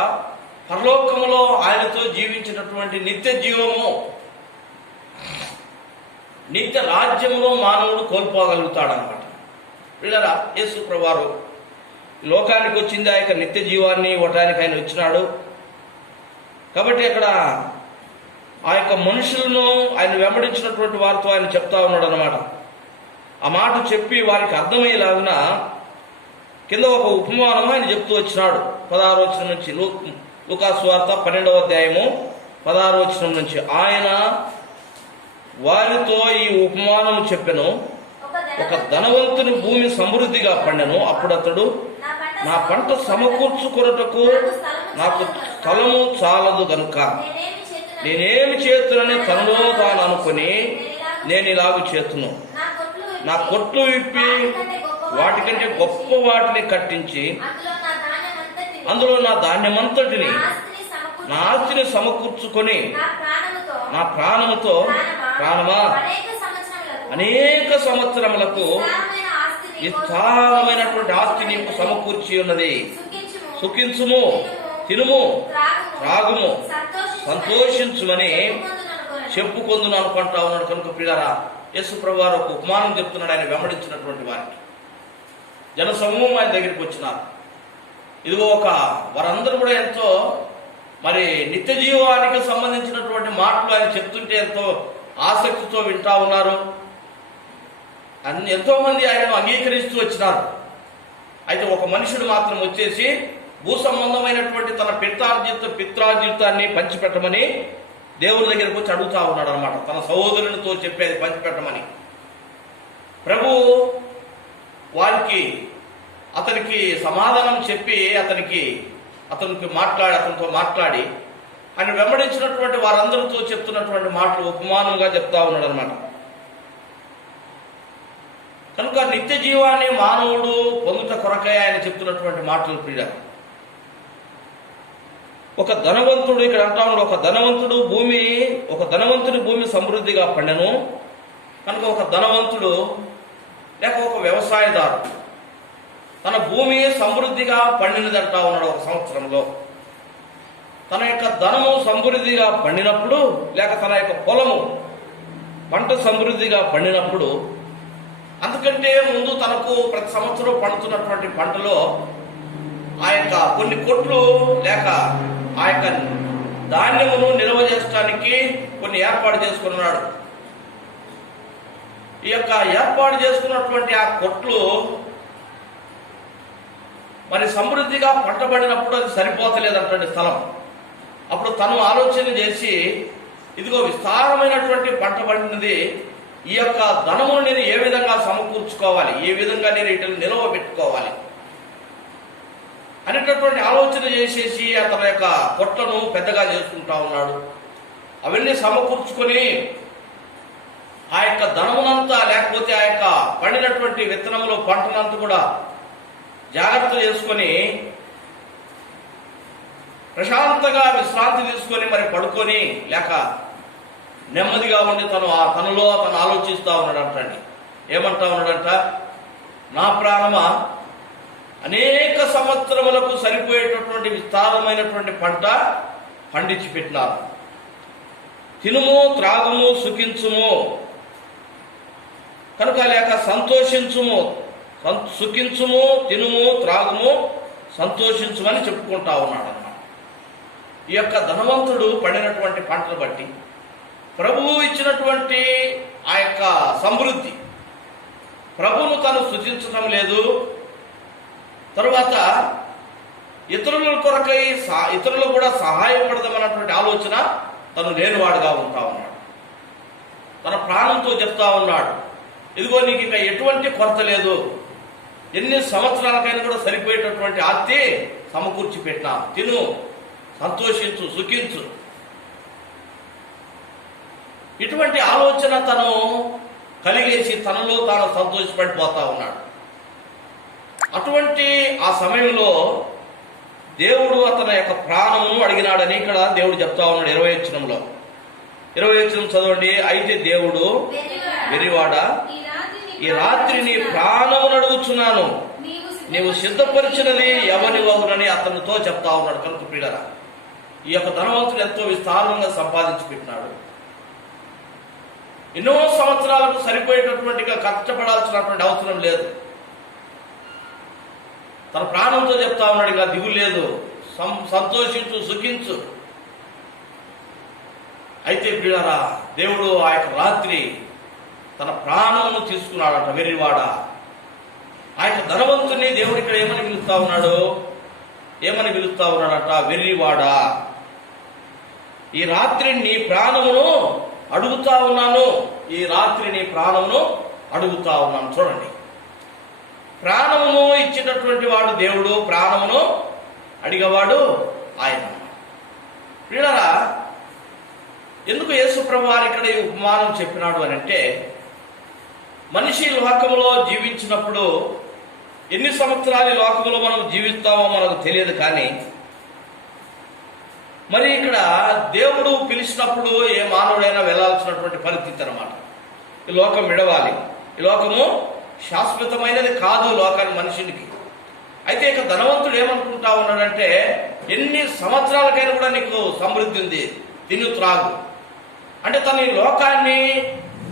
పరలోకములో ఆయనతో జీవించినటువంటి నిత్య జీవము, నిత్య రాజ్యములో మానవుడు కోల్పోగలుగుతాడనమాట. పిల్లరా, యేసు ప్రభువారు లోకానికి వచ్చింది ఆ యొక్క నిత్య జీవాన్ని ఇవ్వటానికి ఆయన వచ్చినాడు. కాబట్టి అక్కడ ఆ యొక్క మనుషులను ఆయన వెంబడించినటువంటి వారితో ఆయన చెప్తా ఉన్నాడు అన్నమాట. ఆ మాట చెప్పి వారికి అర్థమయ్యేలాగున కింద ఒక ఉపమానం ఆయన చెప్తూ వచ్చినాడు. 16వ వచనం నుంచి, లూకాసు వార్త 12వ అధ్యాయము 16వ వచనం నుంచి ఆయన వారితో ఈ ఉపమానం చెప్పెను. ఒక ధనవంతుని భూమి సమృద్ధిగా పండెను. అప్పుడు అతడు, నా పంట సమకూర్చుకొనుటకు నాకు స్థలము చాలదు గనుక నేనేమి చేతునని తనలో తాను అనుకుని నేను ఇలాగూ చేతును, నా కొట్లు విప్పి వాటికంటే గొప్ప వాటిని కట్టించి అందులో నా ధాన్యమంతటిని, నా ఆస్తిని సమకూర్చుకొని నా ప్రాణముతో, ప్రాణమా, అనేక సంవత్సరములకు విస్తారమైనటువంటి ఆస్తి నీకు సమకూర్చి ఉన్నది. సుఖించుము, తినుము, త్రాగుము, సంతోషించుమని చెప్పుకొందును అనుకుంటా ఉన్నాడు. కనుక ప్రియులారా, యేసు ప్రభువు వారు ఒక ఉపమానం చెప్తున్నాడు ఆయన వెంబడించినటువంటి వారికి. జన సమూహం ఆయన దగ్గరికి వచ్చినారు. ఇదిగో వారందరూ కూడా ఎంతో మరి నిత్య జీవానికి సంబంధించినటువంటి మాటలు ఆయన చెప్తుంటే ఎంతో ఆసక్తితో వింటా ఉన్నారు. ఎంతో మంది ఆయన అంగీకరిస్తూ వచ్చినారు. అయితే ఒక మనుషుడు మాత్రం వచ్చేసి భూ సంబంధమైనటువంటి తన పిత్రార్జితాన్ని పంచిపెట్టమని దేవుని దగ్గరకు వచ్చి అడుగుతా ఉన్నాడు అనమాట. తన సహోదరునితో చెప్పేది పంచిపెట్టమని. ప్రభు వారికి అతనికి సమాధానం చెప్పి అతనితో మాట్లాడి ఆయన వెంబడించినటువంటి వారందరితో చెప్తున్నటువంటి మాటలు ఉపమానంగా చెప్తా ఉన్నాడు అనమాట. కనుక నిత్య జీవాన్ని మానవుడు పొందుట కొరకై ఆయన చెప్తున్నటువంటి మాటలు ప్రియ. ఒక ధనవంతుడు ఇక్కడ అంటా ఉన్నాడు, ఒక ధనవంతుడి భూమి సమృద్ధిగా పండెను. కనుక ఒక ధనవంతుడు లేక ఒక వ్యవసాయదారు తన భూమి సమృద్ధిగా పండినదంటా ఉన్నాడు. ఒక సంవత్సరంలో తన యొక్క ధనము సమృద్ధిగా పండినప్పుడు లేక తన యొక్క పొలము పంట సమృద్ధిగా పండినప్పుడు, అందుకంటే ముందు తనకు ప్రతి సంవత్సరం పండుతున్నటువంటి పంటలో ఆ యొక్క కొన్ని కొట్లు లేక ఆ యొక్క ధాన్యమును నిల్వ చేయడానికి కొన్ని ఏర్పాటు చేసుకున్నాడు. ఈ యొక్క ఏర్పాటు చేసుకున్నటువంటి ఆ కొట్లు మరి సమృద్ధిగా పంటబడినప్పుడు అది సరిపోతలేదంటే స్థలం. అప్పుడు తను ఆలోచన చేసి, ఇదిగో విస్తారమైనటువంటి పంట పండినది, ఈ యొక్క ధనమును నేను ఏ విధంగా సమకూర్చుకోవాలి, ఏ విధంగా నేను ఇటు నిల్వ పెట్టుకోవాలి అనేటటువంటి ఆలోచన చేసేసి అతని యొక్క కొట్లను పెద్దగా చేసుకుంటా ఉన్నాడు. అవన్నీ సమకూర్చుకొని ఆ యొక్క ధనమునంతా లేకపోతే ఆ యొక్క పండినటువంటి విత్తనములు పంటనంతా కూడా జాగ్రత్త చేసుకొని ప్రశాంతంగా విశ్రాంతి తీసుకొని మరి పడుకొని లేక నెమ్మదిగా ఉండి తనలో తను ఆలోచిస్తూ ఉన్నాడంటండి. ఏమంటా ఉన్నాడంట, నా ప్రాణమా, అనేక సంవత్సరములకు సరిపోయేటటువంటి విస్తారమైనటువంటి పంట పండించి పెట్టినారు. తినుము, త్రాగుము, సుఖించుము, కనుక లేక సంతోషించుము, సుఖించుము, తినుము, త్రాగుము, సంతోషించుమని చెప్పుకుంటా ఉన్నాడు అన్నమాట. ఈ యొక్క ధనవంతుడు పడినటువంటి పంటను బట్టి ప్రభువు ఇచ్చినటువంటి ఆ యొక్క సమృద్ధి, ప్రభువును తను స్తుతించడం లేదు. తరువాత ఇతరుల కొరకై ఇతరులకు కూడా సహాయపడదామన్నటువంటి ఆలోచన తను లేనివాడుగా ఉంటా ఉన్నాడు. తన ప్రాణంతో చెప్తా ఉన్నాడు, ఇదిగో నీకు ఇక ఎటువంటి కొరత లేదు, ఎన్ని సంవత్సరాలకైనా కూడా సరిపోయేటటువంటి ఆస్తి సమకూర్చి పెట్టినా, తిను, సంతోషించు, సుఖించు. ఇటువంటి ఆలోచన తను కలిగేసి తనలో తాను సంతోషపడిపోతా ఉన్నాడు. అటువంటి ఆ సమయంలో దేవుడు అతని యొక్క ప్రాణమును అడిగినాడని ఇక్కడ దేవుడు చెప్తా ఉన్నాడు. 20 వచనం చదవండి. అయితే దేవుడు, వెర్రివాడా, ఈ రాత్రి నీ ప్రాణమును అడుగుచున్నాను, నీవు సిద్ధపరిచినది ఎవరి వగునని అతనితో చెప్తా ఉన్నాడు. కనుక ప్రియులారా, ఈ యొక్క ధనవంతుడు ఎంతో విస్తారంగా సంపాదించి పెట్టినాడు. ఎన్నో సంవత్సరాలకు సరిపోయేటటువంటిగా కష్టపడాల్సినటువంటి అవసరం లేదు. తన ప్రాణంతో చెప్తా ఉన్నాడు, ఇంకా దిగులు లేదు, సంతోషించు, సుఖించు. అయితే ప్రియులారా, దేవుడు ఆ యొక్క రాత్రి తన ప్రాణమును తీసుకున్నాడట. వెర్రివాడ, ఆ యొక్క ధనవంతుని దేవుడు ఇక్కడ ఏమని పిలుస్తా ఉన్నాడు, ఏమని పిలుస్తా ఉన్నాడట, వెర్రివాడా, ఈ రాత్రి నీ ప్రాణమును అడుగుతా ఉన్నాను, ఈ రాత్రి నీ ప్రాణమును అడుగుతా ఉన్నాను. చూడండి, ప్రాణమును ఇచ్చినటువంటి వాడు దేవుడు, ప్రాణమును అడిగేవాడు ఆయన. ప్రియులారా, ఎందుకు యేసు ప్రభువు వారు ఇక్కడ ఈ ఉపమానం చెప్పినాడు అని అంటే, మనిషి లోకంలో జీవించినప్పుడు ఎన్ని సంవత్సరాలు ఈ లోకంలో మనం జీవిస్తామో మనకు తెలియదు. కానీ మరి ఇక్కడ దేవుడు పిలిచినప్పుడు ఏ మానవుడైనా వెళ్ళాల్సినటువంటి పరిస్థితి అన్నమాట. ఈ లోకం విడవాలి, ఈ లోకము శాశ్వతమైనది కాదు లోకానికి, మనిషినికి. అయితే ఇక ధనవంతుడు ఏమనుకుంటా ఉన్నాడంటే, ఎన్ని సంవత్సరాలకైనా కూడా నీకు సమృద్ధి ఉంది, తిను, త్రాగు. అంటే తను ఈ లోకాన్ని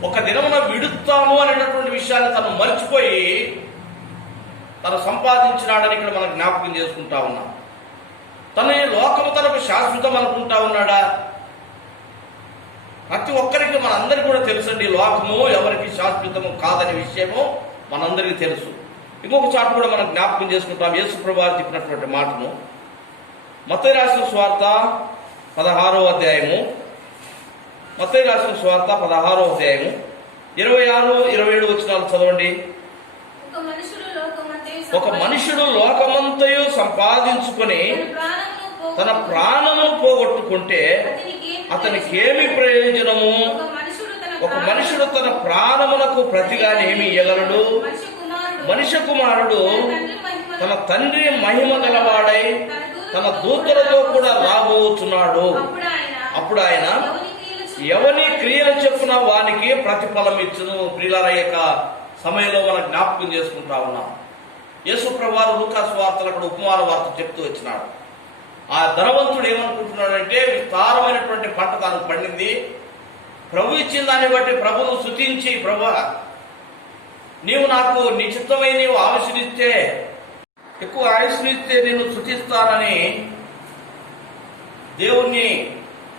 ఒక దినమున విడుస్తాము అనేటటువంటి విషయాన్ని తను మర్చిపోయి తను సంపాదించినాడని ఇక్కడ మనం జ్ఞాపకం చేసుకుంటా ఉన్నాం. తను ఈ లోకము తనకు శాశ్వతం అనుకుంటా ఉన్నాడా? ప్రతి ఒక్కరికి, మనందరికీ కూడా తెలుసండి, లోకము ఎవరికి శాశ్వతము కాదనే విషయము మనందరికీ తెలుసు. ఇంకొక చాటు కూడా మనం జ్ఞాపకం చేసుకుంటాం. యేసు ప్రభువు చెప్పినటువంటి మాటను మత్తయి రాసిన సువార్త 16వ అధ్యాయము, మత్తయి రాసిన సువార్త 16వ అధ్యాయము 26, 27 వచనాలు చదవండి. ఒక మనుషుడు లోకమంతయు సంపాదించుకొని తన ప్రాణమును పోగొట్టుకుంటే అతనికి ఏమి ప్రయోజనము? ఒక మనుషుడు తన ప్రాణమునకు ప్రతిగా ఏమి ఇయ్యగలడు? మనుష్య కుమారుడు తన తండ్రి మహిమ గలవాడై తన దూతలతో కూడా రాబోతున్నాడు. అప్పుడు ఆయన ఎవని క్రియలు చెప్పున వానికి ప్రతిఫలం ఇచ్చును. ప్రియులారా, యొక్క సమయంలో మనం జ్ఞాపకం చేసుకుంటా ఉన్నాం. యేసు ప్రభువు లూకా సువార్తలో అక్కడ ఉపమాన వార్త చెప్తూ వచ్చినాడు. ఆ ధనవంతుడు ఏమనుకుంటున్నాడంటే, విస్తారమైనటువంటి పంట తనకు పండింది, ప్రభు ఇచ్చిన దాన్ని బట్టి ప్రభువును స్తుతించి, ప్రభువా నీవు నాకు నీ చిత్తమై నీవు ఆయుష్నిస్తే, ఎక్కువ ఆయుష్నిస్తే నేను స్తుతిస్తానని దేవుని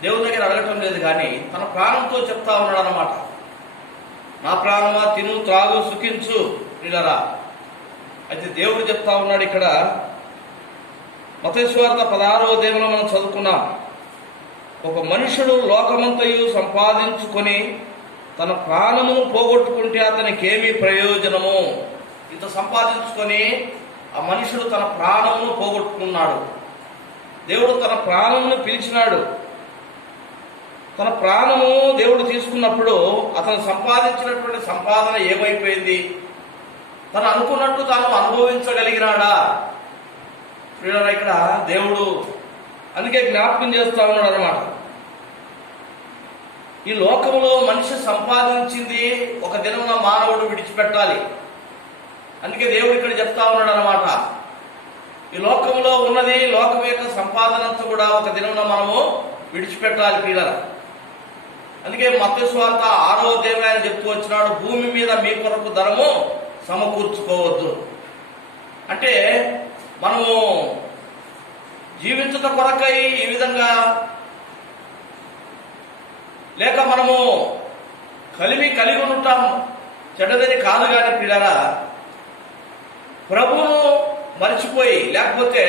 దగ్గర అడగటం లేదు. కానీ తన ప్రాణంతో చెప్తా ఉన్నాడు అన్నమాట, నా ప్రాణమా, తిను, త్రాగు, సుఖించు. ప్రియులారా, అయితే దేవుడు చెప్తా ఉన్నాడు ఇక్కడ మత్తయి సువార్త 16వ అధ్యాయంలో మనం చదువుకున్నాం. ఒక మనుషుడు లోకమంతయు సంపాదించుకొని తన ప్రాణమును పోగొట్టుకుంటే అతనికి ఏమి ప్రయోజనము? ఇంత సంపాదించుకొని ఆ మనుషుడు తన ప్రాణమును పోగొట్టుకున్నాడు. దేవుడు తన ప్రాణమును పిలిచినాడు. తన ప్రాణము దేవుడు తీసుకున్నప్పుడు అతను సంపాదించినటువంటి సంపాదన ఏమైపోయింది? తను అనుకున్నట్టు తాను అనుభవించగలిగినాడా? ఇక్కడ దేవుడు అందుకే జ్ఞాపకం చేస్తా ఉన్నాడు అనమాట. ఈ లోకంలో మనిషి సంపాదించింది ఒక దినమున మానవుడు విడిచిపెట్టాలి. అందుకే దేవుడు ఇక్కడ చెప్తా ఉన్నాడు అన్నమాట. ఈ లోకంలో ఉన్నది, లోకం యొక్క సంపాదనంతా కూడా ఒక దినమున మనము విడిచిపెట్టాలి పిల్లల. అందుకే మత్తయి సువార్త 6వ అధ్యాయం ఆయన చెప్తూ వచ్చినాడు, భూమి మీద మీ కొరకు ధనము సమకూర్చుకోవద్దు. అంటే మనము జీవించుట కొరకై ఈ విధంగా, లేక మనము కలిగి ఉంటాం చెడ్డదని కాదు. కానీ పిల్లరా, ప్రభువును మర్చిపోయి, లేకపోతే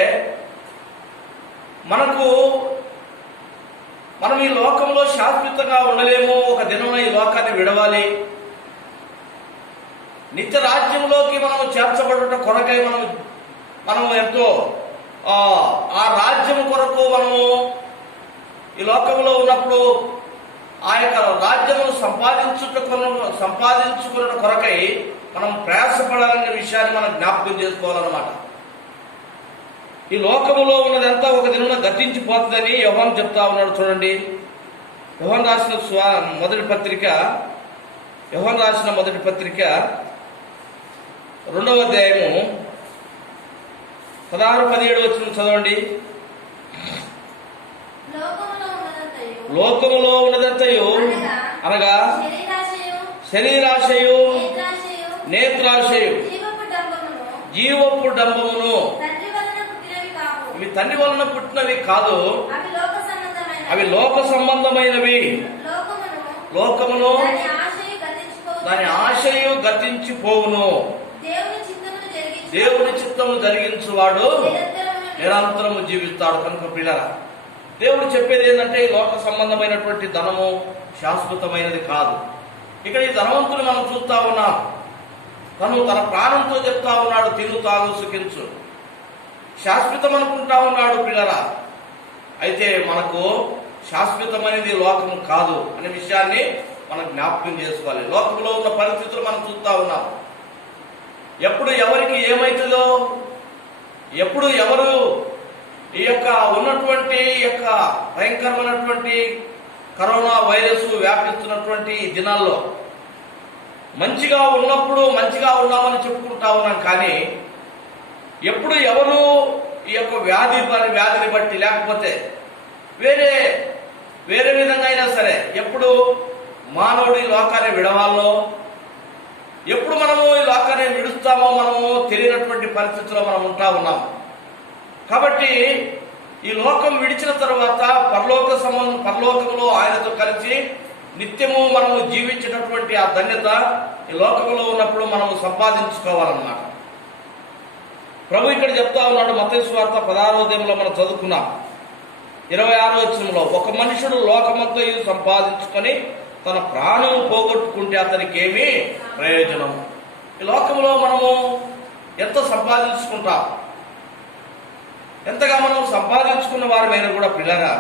మనం ఈ లోకంలో శాశ్వతంగా ఉండలేము, ఒక దినం ఈ లోకాన్ని విడవాలి, నిత్య రాజ్యంలోకి మనం చేర్చబడుట కొరకై మనము ఎంతో ఆ రాజ్యం కొరకు మనము ఈ లోకంలో ఉన్నప్పుడు ఆ యొక్క రాజ్యమును సంపాదించుకున్న కొరకై మనం ప్రయాసపడాలనే విషయాన్ని మనం జ్ఞాపకం చేసుకోవాలన్నమాట. ఈ లోకములో ఉన్నదంతా ఒక దినమున గతించిపోతుందని యోహాను చెప్తా ఉన్నాడు. చూడండి, యోహాను రాసిన మొదటి పత్రిక 2వ అధ్యాయము 16-17 వచనం చదవండి. లోకములో ఉన్నదంతయు అనగా శరీరాశయు, నేత్రాశయు, జీవపు డంబమును ఇవి తండ్రి వలన పుట్టినవి కాదు, అవి లోక సంబంధమైనవి. లోకమును దాని ఆశయు గతించిపోవును, దేవుని చిత్తము జరిగించువాడు నిరంతరము జీవిస్తాడు. కనుక పిల్లరా, దేవుడు చెప్పేది ఏంటంటే, ఈ లోక సంబంధమైనటువంటి ధనము శాశ్వతమైనది కాదు. ఇక్కడ ఈ ధనవంతుని మనం చూస్తా ఉన్నాం, తన ప్రాణంతో చెప్తా ఉన్నాడు, తిను తాగు సుఖించు, శాశ్వతం అనుకుంటా ఉన్నాడు పిల్లరా. అయితే మనకు శాశ్వతమైనది లోకము కాదు అనే విషయాన్ని మనం జ్ఞాపకం చేసుకోవాలి. లోకంలో ఉన్న పరిస్థితులు మనం చూస్తా ఉన్నాం. ఎప్పుడు ఎవరికి ఏమవుతుందో, ఎప్పుడు ఎవరు ఈ యొక్క ఉన్నటువంటి భయంకరమైనటువంటి కరోనా వైరస్ వ్యాపిస్తున్నటువంటి ఈ దినాల్లో మంచిగా ఉన్నప్పుడు మంచిగా ఉన్నామని చెప్పుకుంటా ఉన్నాం. కానీ ఎప్పుడు ఎవరు ఈ యొక్క వ్యాధిని బట్టి, లేకపోతే వేరే విధంగా అయినా సరే, ఎప్పుడు మానవుడు ఈ లోకాన్ని విడవాలో, ఎప్పుడు మనము ఈ లోకాన్ని విడుస్తామో మనము తెలియనటువంటి పరిస్థితుల్లో మనం ఉంటా ఉన్నాం. కాబట్టి ఈ లోకం విడిచిన తర్వాత పరలోకంలో ఆయనతో కలిసి నిత్యము మనము జీవించినటువంటి ఆ ధన్యత ఈ లోకంలో ఉన్నప్పుడు మనము సంపాదించుకోవాలన్నమాట. ప్రభు ఇక్కడ చెప్తా ఉన్నాడు, మత్తయి సువార్త 16వ అధ్యాయంలో మనం చదువుకున్నాం 26వ వచనంలో, ఒక మనుషుడు లోకమంతా సంపాదించుకొని తన ప్రాణం పోగొట్టుకుంటే అతనికి ఏమీ ప్రయోజనం. ఈ లోకంలో మనము ఎంత సంపాదించుకుంటాం, ఎంతగా మనం సంపాదించుకున్న వారమైనా కూడా పిల్లగా,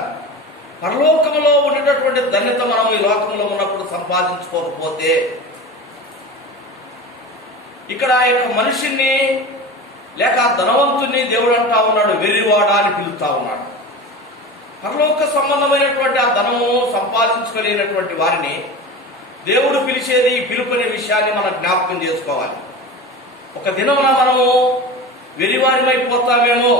పరలోకంలో ఉండేటటువంటి ధన్యత మనం ఈ లోకంలో ఉన్నప్పుడు సంపాదించుకోకపోతే, ఇక్కడ ఆ యొక్క మనిషిని లేక ధనవంతుని దేవుడు అంటా ఉన్నాడు, వెర్రివాడా అని పిలుస్తా ఉన్నాడు. పరలోక సంబంధమైనటువంటి ఆ ధనము సంపాదించుకోలేనటువంటి వారిని దేవుడు పిలిచేది ఈ పిలుపునే విషయాన్ని మనం జ్ఞాపకం చేసుకోవాలి. ఒక దినమున మనము వెర్రివారిమైపోతామేమో.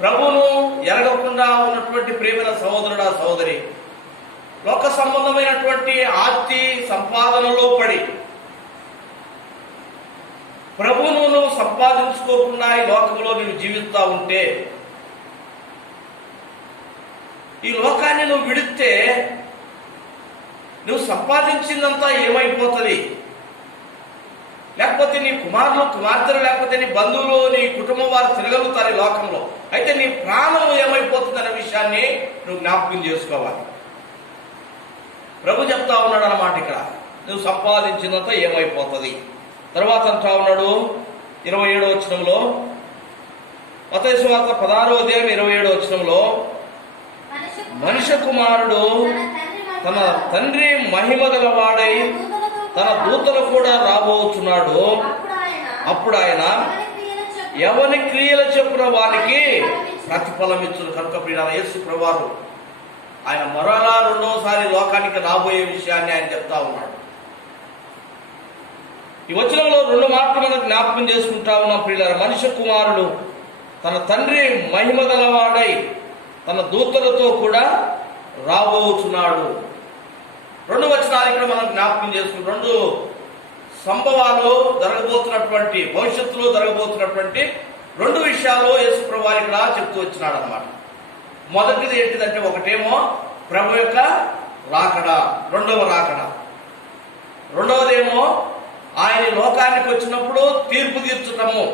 ప్రభువును ఎరగకుండా ఉన్నటువంటి ప్రేమైన సహోదరుడా సహోదరి, లోక సంబంధమైనటువంటి ఆస్తి సంపాదనలో పడి ప్రభువును నువ్వు సంపాదించుకోకుండా ఈ లోకంలో నువ్వు జీవిస్తూ ఉంటే, ఈ లోకాన్ని నువ్వు విడిస్తే నువ్వు సంపాదించిందంతా ఏమైపోతుంది? లేకపోతే నీ కుమార్తెలు, లేకపోతే నీ బంధువులు, నీ కుటుంబం వారు తిరగలుగుతారు ఈ లోకంలో. అయితే నీ ప్రాణం ఏమైపోతుంది అనే విషయాన్ని నువ్వు జ్ఞాపకం చేసుకోవాలి. ప్రభు చెప్తా ఉన్నాడు అన్నమాట, ఇక్కడ నువ్వు సంపాదించినంత ఏమైపోతుంది. తర్వాత అంటా ఉన్నాడు 27వ వచనంలో, మత్తయి సువార్త 16వ అధ్యాయం 27వ వచనంలో, మనుష్య కుమారుడు తన తండ్రి మహిమ గలవాడై తన దూతలు కూడా రాబోచున్నాడు. అప్పుడు ఆయన ఎవని క్రియల చొప్పున వారికి ప్రతిఫలం ఇచ్చును. కనుక ప్రియులారా, యేసు ప్రభువారు ఆయన మరలా రెండవసారి లోకానికి రాబోయే విషయాన్ని ఆయన చెప్తా ఉన్నాడు. ఈ వచనంలో 2 మాటలు మనం జ్ఞాపకం చేసుకుంటా ఉన్నాం ప్రియులారా. మనుష్య కుమారుడు తన తండ్రి మహిమ గలవాడై తన దూతలతో కూడా రాబోతున్నాడు. 2 వచనాలు ఇక్కడ మనం జ్ఞాపకం చేసుకుంటాం. 2 సంభవాలు జరగబోతున్నటువంటి, భవిష్యత్తులో జరగబోతున్నటువంటి 2 విషయాలు యేసు ప్రభువు ఇక్కడ చెప్తూ వచ్చినాడు అన్నమాట. మొదటిది ఏంటిదంటే, ఒకటేమో ప్రభు యొక్క రాకడ, రెండవ రాకడ. రెండవదేమో ఆయన లోకానికి వచ్చినప్పుడు తీర్పు తీర్చటము.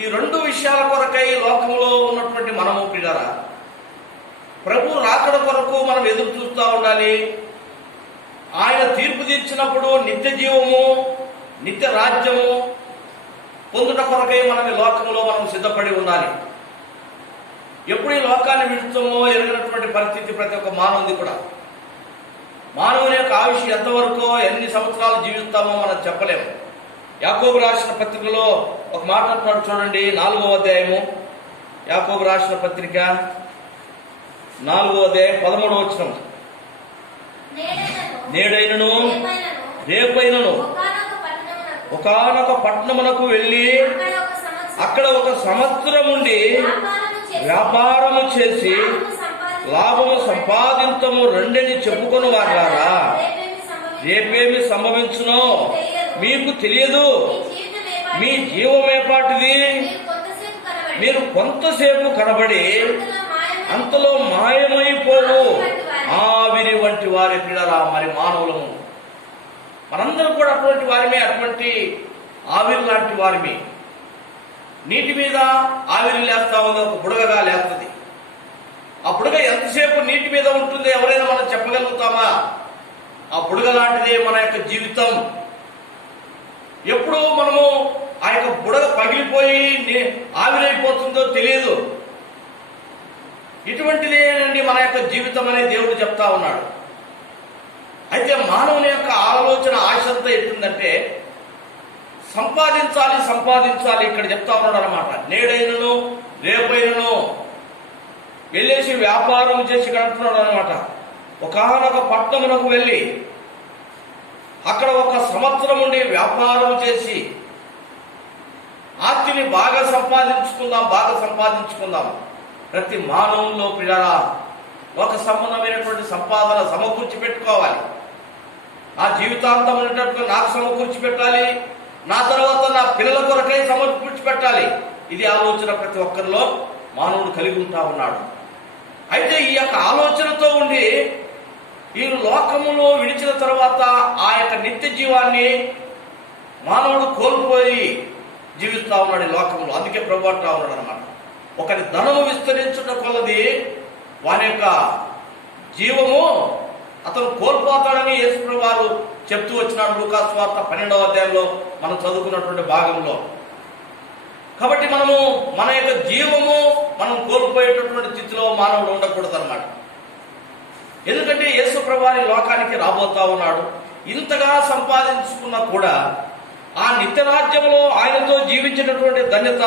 ఈ 2 విషయాల కొరకై లోకంలో ఉన్నటువంటి మనము ప్రియులారా, ప్రభు రాకడ కొరకు మనం ఎదురు చూస్తూ ఉండాలి. ఆయన తీర్పు తీర్చినప్పుడు నిత్య జీవము, నిత్య రాజ్యము పొందుట కొరకై మనం ఈ లోకంలో మనం సిద్ధపడి ఉండాలి. ఎప్పుడు ఈ లోకాన్ని విడుస్తామో ఎరగినటువంటి పరిస్థితి ప్రతి ఒక్క మానవుది కూడా. మానవుని యొక్క ఆయుష్ ఎంతవరకు, ఎన్ని సంవత్సరాలు జీవిస్తామో మనం చెప్పలేము. యాకోబు రాసిన పత్రికలో ఒక మాట అంటున్నాడు చూడండి, 4వ అధ్యాయము, యాకోబు రాసిన పత్రిక 4వ అధ్యాయం 13వ వచనం. నేడైనను రేపైనను ఒకానొక పట్టణమునకు వెళ్ళి అక్కడ 1 సంవత్సరం ఉండి వ్యాపారము చేసి లాభము సంపాదించము రెండని చెప్పుకొని వారారా, రేపేమి సంభవించునో మీకు తెలియదు. మీ జీవమేపాటిది. మీరు కొంతసేపు కనబడి అంతలో మాయమైపోవు. ఆవిరి వంటి వారి పిల్లరా మరి మానవులము. మనందరం కూడా అటువంటి వారిమే, అటువంటి ఆవిరి లాంటి వారిమే. నీటి మీద ఆవిరి లేస్తా ఉంది, ఒక బుడగగా లేస్తుంది. ఆ బుడగ ఎంతసేపు నీటి మీద ఉంటుంది ఎవరైనా మనం చెప్పగలుగుతామా? ఆ బుడగ లాంటిదే మన యొక్క జీవితం. ఎప్పుడు మనము ఆ యొక్క బుడగ పగిలిపోయి ఆవిరైపోతుందో తెలియదు. ఇటువంటిదేనండి మన యొక్క జీవితం అనే దేవుడు చెప్తా ఉన్నాడు. అయితే మానవుని యొక్క ఆలోచన ఆశ అంతా ఎట్టుందంటే సంపాదించాలి సంపాదించాలి. ఇక్కడ చెప్తా ఉన్నాడు అనమాట. నేడైనను రేపైనను వెళ్ళేసి వ్యాపారం చేసి కడుతున్నాడు అనమాట. ఒకానొక పట్టణమునకు వెళ్ళి అక్కడ 1 సంవత్సరం ఉండి వ్యాపారం చేసి ఆస్తిని బాగా సంపాదించుకుందాం. ప్రతి మానవుల్లో పిల్లరా ఒక సంబంధమైనటువంటి సంపాదన సమకూర్చి పెట్టుకోవాలి. నా జీవితాంతం ఉన్నట్టుగా నాకు సమకూర్చి పెట్టాలి, నా తర్వాత నా పిల్లల కొరకై సమకూర్చి పెట్టాలి. ఇది ఆలోచన ప్రతి ఒక్కరిలో మానవుడు కలిగి ఉంటా ఉన్నాడు. అయితే ఈ యొక్క ఆలోచనతో ఉండి ఈ లోకములో విడిచిన తర్వాత ఆ యొక్క నిత్య జీవాన్ని మానవుడు కోల్పోయి జీవిస్తా ఉన్నాడు ఈ లోకంలో. అందుకే ప్రభు అంటా ఉన్నాడు అనమాట, ఒకరి ధనము విస్తరించడం కొలది వారి యొక్క జీవము అతను కోల్పోతాడని యేసు ప్రభు వారు చెప్తూ వచ్చినాడు లూకా సువార్త 12వ అధ్యాయంలో మనం చదువుకున్నటువంటి భాగంలో. కాబట్టి మనము మన యొక్క జీవము మనం కోల్పోయేటటువంటి స్థితిలో మానవుడు ఉండకూడదు అనమాట. ఎందుకంటే యేసు ప్రభు వారి లోకానికి రాబోతా ఉన్నాడు. ఇంతగా సంపాదించుకున్నా కూడా ఆ నిత్య రాజ్యంలో ఆయనతో జీవించేటటువంటి ధన్యత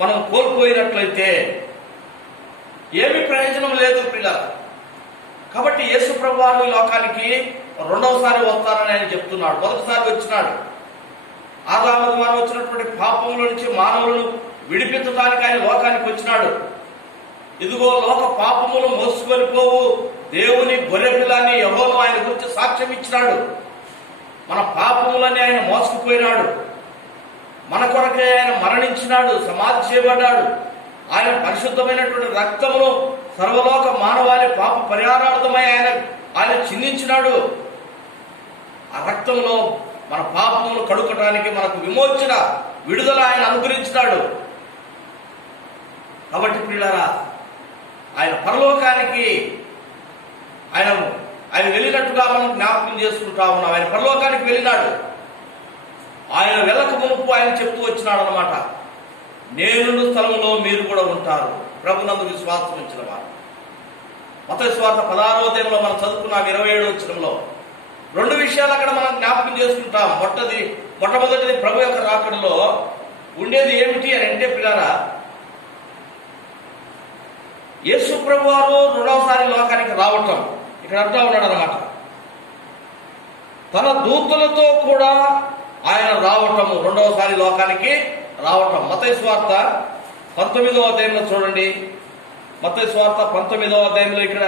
మనం కోల్పోయినట్లయితే ఏమి ప్రయోజనం లేదు పిల్లలు. కాబట్టి యేసు ప్రభు వారు ఈ లోకానికి 2వసారి వస్తారని ఆయన చెప్తున్నాడు. మొదటిసారి వచ్చినాడు ఆదాము ద్వారా వచ్చినటువంటి పాపముల నుంచి మానవులను విడిపించడానికి ఆయన లోకానికి వచ్చినాడు. ఇదిగో లోక పాపములు మోసుకొని పోవు దేవుని గొర్రెపిల్లని యెహోవా ఆయన గురించి సాక్ష్యం ఇచ్చినాడు. మన పాపములని ఆయన మోసుకుపోయినాడు. మన కొరకే ఆయన మరణించినాడు, సమాధి చేయబడ్డాడు. ఆయన పరిశుద్ధమైనటువంటి రక్తమును సర్వలోక మానవాళి పాప పరిహారార్థమై ఆయన చిందించినాడు. ఆ రక్తంలో మన పాపములు కడుక్కోవడానికి మనకు విమోచన, విడుదల ఆయన అనుగ్రహించినాడు. కాబట్టి ప్రియులారా, ఆయన పరలోకానికి ఆయన వెళ్ళినట్టుగా మనం జ్ఞాపకం చేసుకుంటా ఉన్నాం. ఆయన పరలోకానికి వెళ్ళినాడు. ఆయన వెళ్ళక మునుపు ఆయన చెప్తూ వచ్చినాడు అనమాట, నేనున్న స్థలంలో మీరు కూడా ఉంటారు, ప్రభునందు విశ్వాసం ఉంచిన వారు. మత్తయి సువార్త 16వ అధ్యాయంలో మనం చదువుకున్నాం 27వ వచనంలో 2 విషయాలు అక్కడ మనం జ్ఞాపకం చేసుకుంటాం. మొట్టమొదటిది ప్రభు యొక్క రాకడలో ఉండేది ఏమిటి అని అంటే పిల్లారా, యేసు ప్రభువారు రెండవసారి లోకానికి రావటం ఇక్కడ అంటా ఉన్నాడు అన్నమాట. తన దూతలతో కూడా ఆయన రావటము, రెండవసారి లోకానికి రావటం. మత్తయి సువార్త 19వ అధ్యాయంలో చూడండి. మత్తయి సువార్త 19వ అధ్యాయంలో ఇక్కడ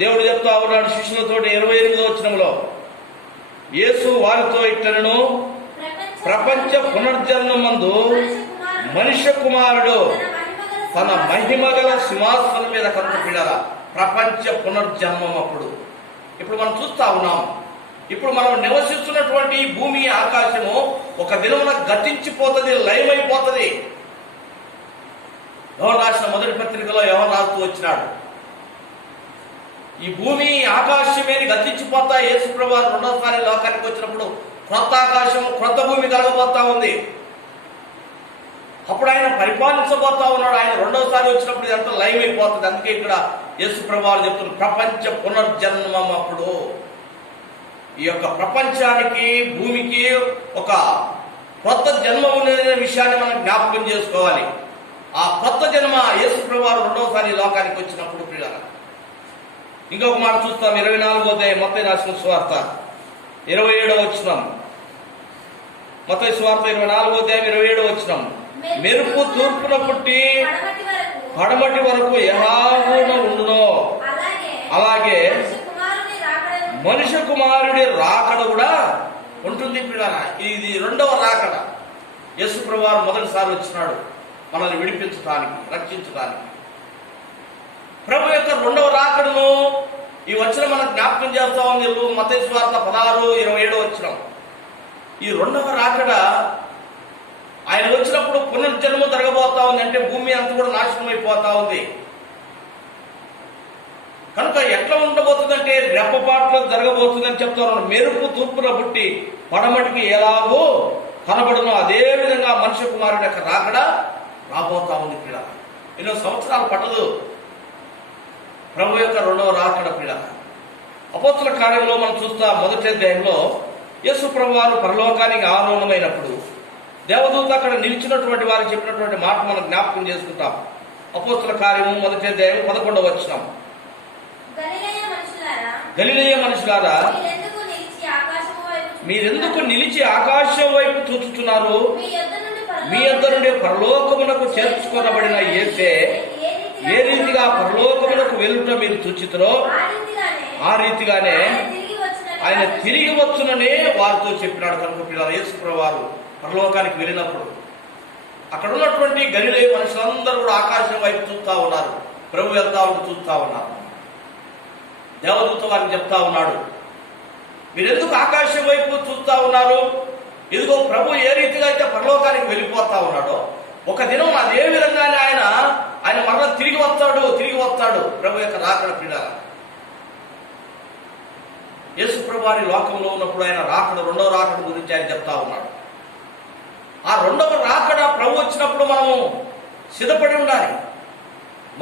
దేవుడు చెప్తా ఉన్నాడు శిష్యులతో 28వ వచనంలో, యేసు వారితో ఇట్లనెను, ప్రపంచ పునర్జన్మమందు మనుష్య కుమారుడు తన మహిమగల సింహాసనం మీద కనుకపిడాల. ప్రపంచ పునర్జన్మం అప్పుడు. ఇప్పుడు మనం చూస్తా ఉన్నాం. ఇప్పుడు మనం నివసిస్తున్నటువంటి భూమి ఆకాశము ఒక దినమున గతించిపోతుంది, లయమైపోతుంది. యోహాను రాసిన మొదటి పత్రికలో యోహాను రాస్తూ వచ్చినాడు, ఈ భూమి ఆకాశమే గతించిపోతా, యేసు ప్రభువు రెండోసారి లోకానికి వచ్చినప్పుడు క్రొత్త ఆకాశము క్రొత్త భూమి కలగబోతా ఉంది. అప్పుడు ఆయన పరిపాలించబోతా ఉన్నాడు. ఆయన రెండోసారి వచ్చినప్పుడు ఇదంతా లైవ్ అయిపోతుంది. అందుకే ఇక్కడ యేసు ప్రభువు చెప్తున్నారు ప్రపంచ పునర్జన్మం. అప్పుడు ఈ యొక్క ప్రపంచానికి భూమికి ఒక కొత్త జన్మ ఉండే విషయాన్ని మనం జ్ఞాపకం చేసుకోవాలి. ఆ కొత్త జన్మ యేసు ప్రభువు రెండోసారి లోకానికి వచ్చినప్పుడు పిల్లల. ఇంకొక మాట చూస్తాం 24వ అధ్యాయం మత్తయి రాసిన సువార్త 27వ వచనం. మత్తయి సువార్త 24వ అధ్యాయం 27వ వచనం. మెరుపు తూర్పున పుట్టి పడమటి వరకు యెహోవాన ఉండునో అలాగే మనుష్య కుమారుడి రాకడ కూడా ఉంటుంది పిల్లల. ఇది రెండవ రాకడ. యేసు ప్రభువు మొదటిసారి వచ్చినాడు మనల్ని విడిపించడానికి, రక్షించడానికి. ప్రభు యొక్క రెండవ రాకడను ఈ వచనం మనకు జ్ఞాపకం చేస్తా ఉంది. మత్తయి సువార్త 16:27 వచనం. ఈ రెండవ రాకడ ఆయన వచ్చినప్పుడు పునర్జన్మ జరగబోతా ఉంది. అంటే భూమి అంతా కూడా నాశనం అయిపోతా ఉంది. కనుక ఎట్లా ఉండబోతుందంటే రెప్పపాట్లో జరగబోతుందని చెప్తారు. మెరుపు తూర్పున పుట్టి పడమటికి ఎలాగో కనబడునో అదే విధంగా మనుష్య కుమారుడు యొక్క రాకడ రాబోతా ఉంది. పిల్ల ఎన్నో సంవత్సరాలు పట్టదు ప్రభు యొక్క రెండవ రాకడ. పిల్ల అపోస్తుల కార్యంలో మనం చూస్తా మొదటి అధ్యాయంలో యేసు ప్రభువారు పరలోకానికి ఆరోహణమైనప్పుడు దేవదూత అక్కడ నిలిచినటువంటి వారు చెప్పినటువంటి మాట మనం జ్ఞాపకం చేసుకుంటాం. అపోస్తుల కార్యము మొదటి అధ్యాయం 11వ వచనం. గలిలయ మనుషులారా మీరెందుకు నిలిచి ఆకాశం వైపు చూచుచున్నారు? మీ యొద్ద నుండి పరలోకమునకు చేర్చుకొనబడిన యేసే ఏ రీతిగా పరలోకమునకు వెళ్ళుట మీరు చూచితురో ఆ రీతిగానే ఆయన తిరిగి వచ్చుననే వారితో చెప్పినాడు. కనుక పిల్లలు యేసు ప్రభువారు పరలోకానికి వెళ్ళినప్పుడు అక్కడ ఉన్నటువంటి గలిలయ మనుషులందరూ కూడా ఆకాశం వైపు చూస్తా ఉన్నారు. ప్రభు వెళ్తా ఉండి చూస్తా ఉన్నారు. దేవదూత వారికి చెప్తా ఉన్నాడు, మీరెందుకు ఆకాశం వైపు చూస్తా ఉన్నారు? ఇదిగో ప్రభు ఏ రీతిగా అయితే పరలోకానికి వెళ్ళిపోతా ఉన్నాడో ఒక దినం అదే విధంగానే ఆయన మరలా తిరిగి వస్తాడు. ప్రభు యొక్క రాకడ. పిల్లల యేసు ప్రభు వారి లోకంలో ఉన్నప్పుడు ఆయన రాకడ, రెండవ రాకడ గురించి ఆయన చెప్తా ఉన్నాడు. ఆ రెండవ రాకడ ప్రభు వచ్చినప్పుడు మనము సిద్ధపడి ఉండాలి.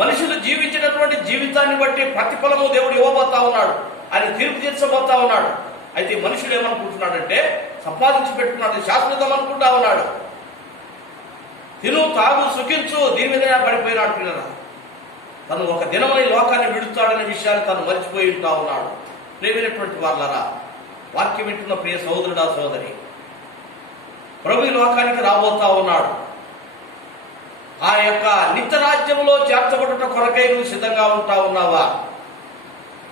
మనుషులు జీవించినటువంటి జీవితాన్ని బట్టి ప్రతిఫలము దేవుడు ఇవ్వబోతా ఉన్నాడు. ఆయన తీర్పు తీర్చబోతా ఉన్నాడు. అయితే మనుషుడు ఏమనుకుంటున్నాడంటే సంపాదించి పెట్టుకున్నాడు, శాశ్వతం అనుకుంటా ఉన్నాడు. తిను తాగు సుఖించు దీని మీద పడిపోయినాడు. పిల్లల తను ఒక దినమై లోకాన్ని విడుస్తాడనే విషయాన్ని తను మర్చిపోయి ఉంటా ఉన్నాడు. ప్రేమైనటువంటి వాళ్ళరా, వాక్యం వింటున్న ప్రియ సహోదరుడా సోదరి, ప్రభు లోకానికి రాబోతా ఉన్నాడు. ఆ యొక్క నిత్య రాజ్యంలో చేర్చబడుట కొరకై నువ్వు సిద్ధంగా ఉంటా ఉన్నావా?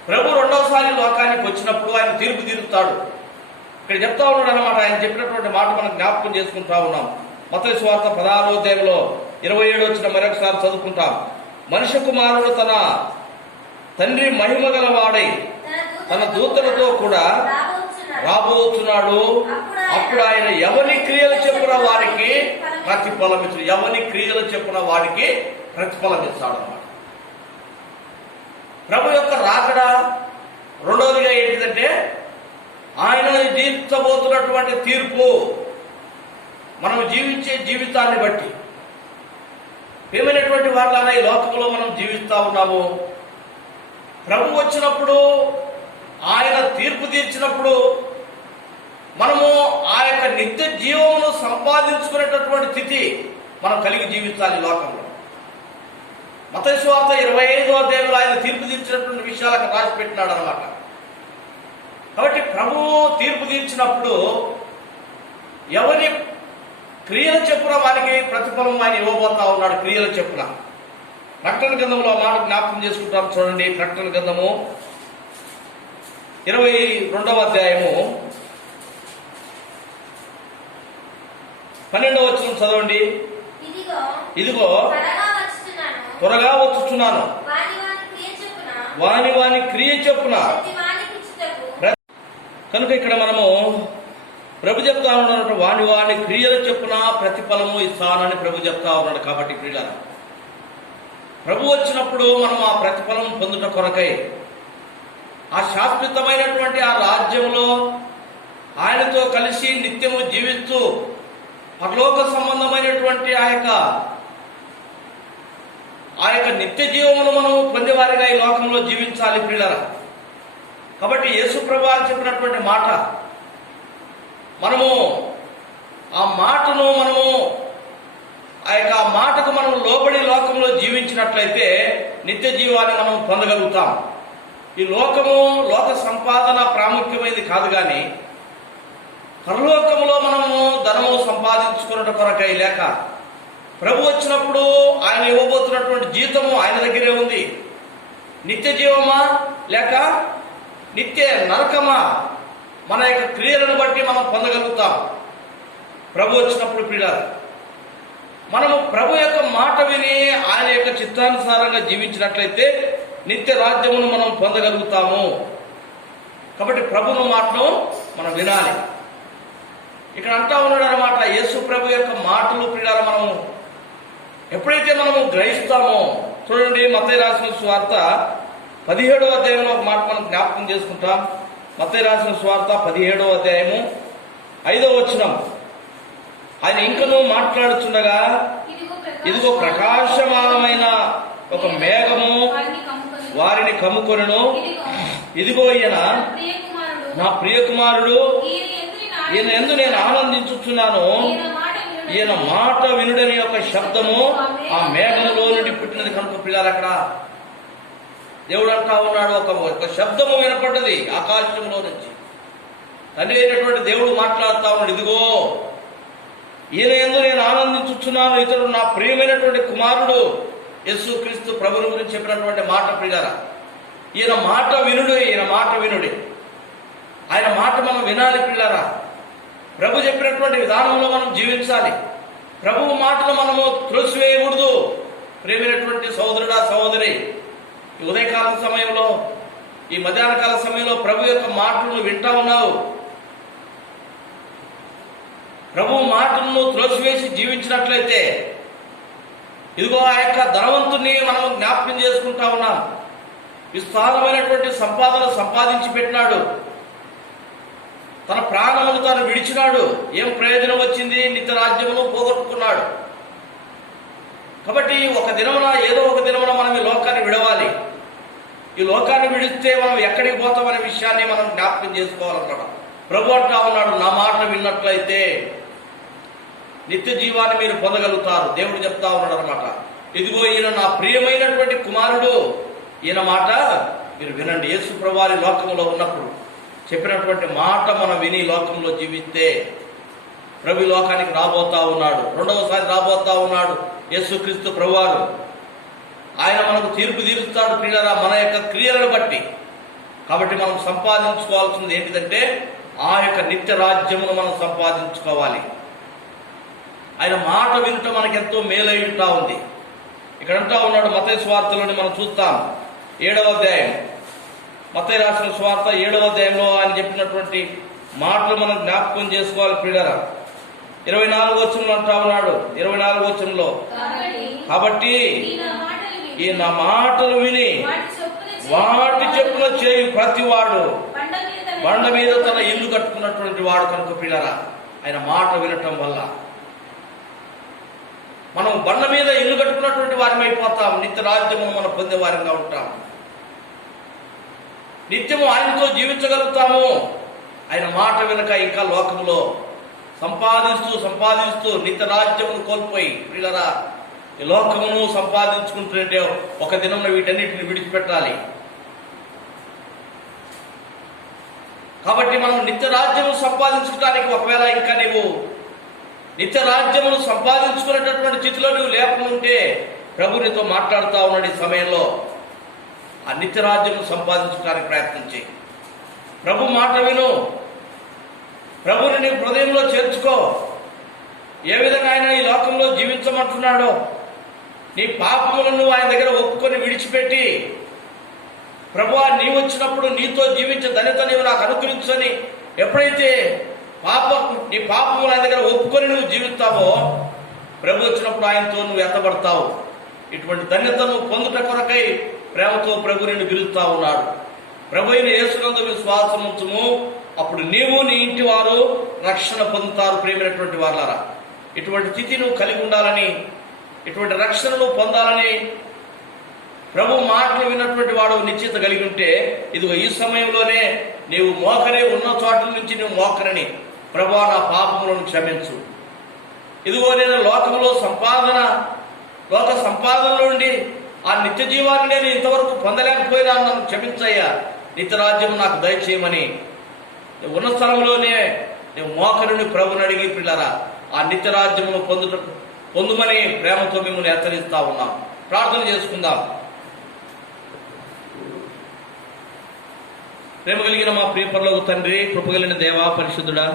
ప్రభు రెండవసారి లోకానికి వచ్చినప్పుడు ఆయన తీర్పు తీరుస్తాడు. ఇక్కడ చెప్తా ఉన్నాడు అన్నమాట. ఆయన చెప్పినటువంటి మాట మనం జ్ఞాపకం చేసుకుంటా ఉన్నాం. మత్తయి సువార్త 16వ అధ్యాయంలో 27 వచ్చిన మరొకసారి చదువుకుంటాం. మనుష్య కుమారుడు తన తండ్రి మహిమ గలవాడై తన దూతలతో కూడా రాబోతున్నాడు. అప్పుడు ఆయన ఎవరి క్రియలు చెప్పున వారికి ప్రతిఫలం ఇస్తాడు. ఎవరి క్రియలు చెప్పున వారికి ప్రతిఫలం ఇస్తాడు అన్నమాట. ప్రభు యొక్క రాకడ రెండవదిగా ఏంటిదంటే ఆయన జీవించబోతున్నటువంటి తీర్పు. మనం జీవించే జీవితాన్ని బట్టి ఏమైనటువంటి వాళ్ళ ఈ లోకంలో మనం జీవిస్తా ఉన్నాము. ప్రభు వచ్చినప్పుడు ఆయన తీర్పు తీర్చినప్పుడు మనము ఆ యొక్క నిత్య జీవమును సంపాదించుకునేటటువంటి స్థితి మనం కలిగి జీవించాలి లోకంలో. మత్తయి సువార్త 25వ అధ్యాయంలో ఆయన తీర్పు తీర్చినటువంటి విషయాలు అక్కడ రాసి పెట్టినాడు అనమాట. కాబట్టి ప్రభువు తీర్పు తీర్చినప్పుడు ఎవరి క్రియల చెప్పున వారికి ప్రతిఫలం ఆయన ఇవ్వబోతా ఉన్నాడు. క్రియల చెప్పున ప్రకటన గ్రంథంలో మాట జ్ఞాపకం చేసుకుంటాం చూడండి. ప్రకటన గ్రంథము 22వ అధ్యాయము 12వ వచనం చదవండి. ఇదిగో త్వరగా వచ్చుచున్నాను, వాని క్రియ చెప్పున. కనుక ఇక్కడ మనము ప్రభు చెప్తా ఉన్నాడు, వాని క్రియల చెప్పున ప్రతిఫలము ఇస్తానని ప్రభు చెప్తా ఉన్నాడు. కాబట్టి ప్రియులారా, ప్రభు వచ్చినప్పుడు మనం ఆ ప్రతిఫలం పొందుట కొరకై ఆ శాశ్వతమైనటువంటి ఆ రాజ్యంలో ఆయనతో కలిసి నిత్యము జీవిస్తూ పరలోక సంబంధమైనటువంటి ఆ యొక్క నిత్య జీవమును మనం పొందేవారిగా ఈ లోకంలో జీవించాలి ప్రియులారా. కాబట్టి యేసు ప్రభువు చెప్పినటువంటి మాట, మనము ఆ మాటను ఆ యొక్క మాటకు మనం లోబడి లోకంలో జీవించినట్లయితే నిత్య జీవాన్ని మనం పొందగలుగుతాం. ఈ లోక సంపాదన ప్రాముఖ్యమైనది కాదు, కానీ పరలోకములో మనము ధనము సంపాదించుకున్నట్టు కొరకై లేక ప్రభు వచ్చినప్పుడు ఆయన ఇవ్వబోతున్నటువంటి జీతము ఆయన దగ్గరే ఉంది. నిత్య జీవమా లేక నిత్య నరకమా, మన యొక్క క్రియలను బట్టి మనం పొందగలుగుతాం ప్రభు వచ్చినప్పుడు. ప్రియులారా, మనము ప్రభు యొక్క మాట విని ఆయన యొక్క చిత్తానుసారంగా జీవించినట్లయితే నిత్య రాజ్యమును మనం పొందగలుగుతాము. కాబట్టి ప్రభును మాటను మనం వినాలి. ఇక్కడ అంటా ఉన్నాడు అనమాట, యేసు ప్రభు యొక్క మాటలు ప్రియులారా మనము ఎప్పుడైతే మనము గ్రహిస్తామో, చూడండి మత్తయి రాసిన సువార్త 17వ అధ్యాయంలో ఒక మాట మనం జ్ఞాపకం చేసుకుంటాం. మత్తయి రాసిన సువార్త 17వ అధ్యాయము 5వ వచనం. ఆయన ఇంకనూ మాట్లాడుచుండగా, ఇదిగో ప్రకాశమానమైన ఒక మేఘము వారిని కమ్ముకొనెను. ఇదిగో ఈయన నా ప్రియకుమారుడు, ఈయన యందు నేను ఆనందించుచున్నాను. ఈయన మాట వినుడని యొక్క శబ్దము ఆ మేఘములో నుండి పుట్టినది. కనుక పిల్లలు అక్కడ దేవుడు అంటా ఉన్నాడు, ఒక శబ్దము వినపడ్డది ఆకాశంలో నుంచి. తండ్రి అయినటువంటి దేవుడు మాట్లాడుతా ఉన్నాడు, ఇదిగో ఈయన యందు నేను ఆనందించుచున్నాను, ఇతడు నా ప్రియమైనటువంటి కుమారుడు. యేసు క్రీస్తు ప్రభుని గురించి చెప్పినటువంటి మాట ప్రియులారా, ఈయన మాట వినుడు, ఈయన మాట వినుడి. ఆయన మాట మనం వినాలి ప్రియులారా. ప్రభు చెప్పినటువంటి విధానంలో మనం జీవించాలి. ప్రభువు మాటలు మనము త్రోసివేయకూడదు. ప్రేమైనటువంటి సహోదరుడా సహోదరి, ఈ ఉదయకాల సమయంలో, ఈ మధ్యాహ్న కాల సమయంలో ప్రభు యొక్క మాటలను వింటా ఉన్నావు. ప్రభు మాటలను త్రోసివేసి జీవించినట్లయితే ఇదిగో ఆ యొక్క ధనవంతుని మనం జ్ఞాపకం చేసుకుంటా ఉన్నాం. విస్తారమైనటువంటి సంపాదన సంపాదించి పెట్టినాడు, తన ప్రాణమును తాను విడిచినాడు. ఏం ప్రయోజనం వచ్చింది? నిత్య రాజ్యమును పోగొట్టుకున్నాడు. కాబట్టి ఒక దినమున ఏదో ఒక దినమున మనం ఈ లోకాన్ని విడవాలి. ఈ లోకాన్ని విడిస్తే మనం ఎక్కడికి పోతామనే విషయాన్ని మనం జ్ఞాపకం చేసుకోవాలన్నమాట. ప్రభు అంటా ఉన్నాడు, నా మాట విన్నట్లయితే నిత్య జీవాన్ని మీరు పొందగలుగుతారు. దేవుడు చెప్తా ఉన్నాడు అనమాట, ఇదిగో ఈయన నా ప్రియమైనటువంటి కుమారుడు, ఈయన మాట మీరు వినండి. యేసు ప్రభువారి లోకంలో ఉన్నప్పుడు చెప్పినటువంటి మాట మనం విని లోకంలో జీవిస్తే ప్రభు లోకానికి రాబోతా ఉన్నాడు. రెండవసారి రాబోతా ఉన్నాడు యేసుక్రీస్తు ప్రభువారు. ఆయన మనకు తీర్పు తీరుస్తాడు ప్రియులారా, మన యొక్క క్రియలను బట్టి. కాబట్టి మనం సంపాదించుకోవాల్సింది ఏంటిదంటే ఆ యొక్క నిత్య రాజ్యమును మనం సంపాదించుకోవాలి. ఆయన మాట వినుట మనకెంతో మేలై ఉంటా ఉంది. ఇక్కడ అంటా ఉన్నాడు మత్తయి సువార్తలోని మనం చూస్తాం 7వ అధ్యాయం, మత్తయి రాసిన సువార్త 7వ అధ్యాయంలో ఆయన చెప్పినటువంటి మాటలు మనం జ్ఞాపకం చేసుకోవాలి ప్రియులారా. 24వ వచనంలో అంటా ఉన్నాడు, 24వ వచనంలో, కాబట్టి ఈ నా మాటలు విని వాటి చెప్పున చేయు ప్రతివాడు బండ మీద తన ఇల్లు కట్టుకున్నటువంటి వాడు. కనుక ప్రియులారా, ఆయన మాట వినటం వల్ల మనం బండ మీద ఇల్లు కట్టుకున్నటువంటి వారిని అయిపోతాం. నిత్య రాజ్యము మనం పొందే వారిగా ఉంటాం. నిత్యము ఆయనతో జీవించగలుగుతాము. ఆయన మాట వినక ఇంకా లోకములో సంపాదిస్తూ నిత్య రాజ్యమును కోల్పోయి ప్రియులారా ఈ లోకమును సంపాదించుకుంటుంటే ఒక దినం వీటన్నిటిని విడిచిపెట్టాలి. కాబట్టి మనం నిత్య రాజ్యము సంపాదించుకోవడానికి ఒకవేళ ఇంకా నీవు నిత్య రాజ్యమును సంపాదించుకునేటటువంటి స్థితిలో నువ్వు లేకుంటే ప్రభు నీతో మాట్లాడుతూ ఉన్నాడు. ఈ సమయంలో ఆ నిత్య రాజ్యము సంపాదించుకోవడానికి ప్రయత్నం చేయి. ప్రభు మాట విను. ప్రభుని నీ హృదయంలో చేర్చుకో. ఏ విధంగా ఆయన ఈ లోకంలో జీవించమంటున్నాడో నీ పాపములను ఆయన దగ్గర ఒప్పుకొని విడిచిపెట్టి, ప్రభువా నీ వచ్చినప్పుడు నీతో జీవించే ధన్యత నీవు నాకు అనుగ్రహించని ఎప్పుడైతే నీ పాపములు ఆయన దగ్గర ఒప్పుకొని నువ్వు జీవిస్తావో, ప్రభు వచ్చినప్పుడు ఆయనతో నువ్వు ఎత్తబడతావు. ఇటువంటి ధన్యతను పొందుట కొరకై ప్రేమతో ప్రభు నిన్ను పిలుస్తా ఉన్నాడు. ప్రభు అయిన యేసునందు విశ్వాసం ఉంచుము, అప్పుడు నీవు నీ ఇంటి వారు రక్షణ పొందుతారు. ప్రేమైనటువంటి వాళ్ళారా, ఇటువంటి స్థితి నువ్వు కలిగి ఉండాలని, ఇటువంటి రక్షణను పొందాలని ప్రభు మాటలు విన్నటువంటి వాడు నిశ్చిత కలిగి ఉంటే, ఇదిగో ఈ సమయంలోనే నీవు మోకరే ఉన్న చోట నుంచి నువ్వు మోకరని, ప్రభువా నా పాపములను క్షమించు. ఇదిగో నేను లోక సంపాదన నుండి ఆ నిత్య జీవాన్ని నేను ఇంతవరకు పొందలేకపోయినా నన్ను క్షమించయ్యా, నిత్య రాజ్యం నాకు దయచేయమని ఉన్న స్థలంలోనే నేను మోకరుని ప్రభుని అడిగి పిల్లరా ఆ నిత్య రాజ్యమును పొందుమని ప్రేమతో మిమ్మల్ని హెచ్చరిస్తా ఉన్నాం. ప్రార్థన చేసుకుందాం. ప్రేమ కలిగిన మా ప్రియపరలోక తండ్రి, కృపగలిగిన దేవా, పరిశుద్ధుడా,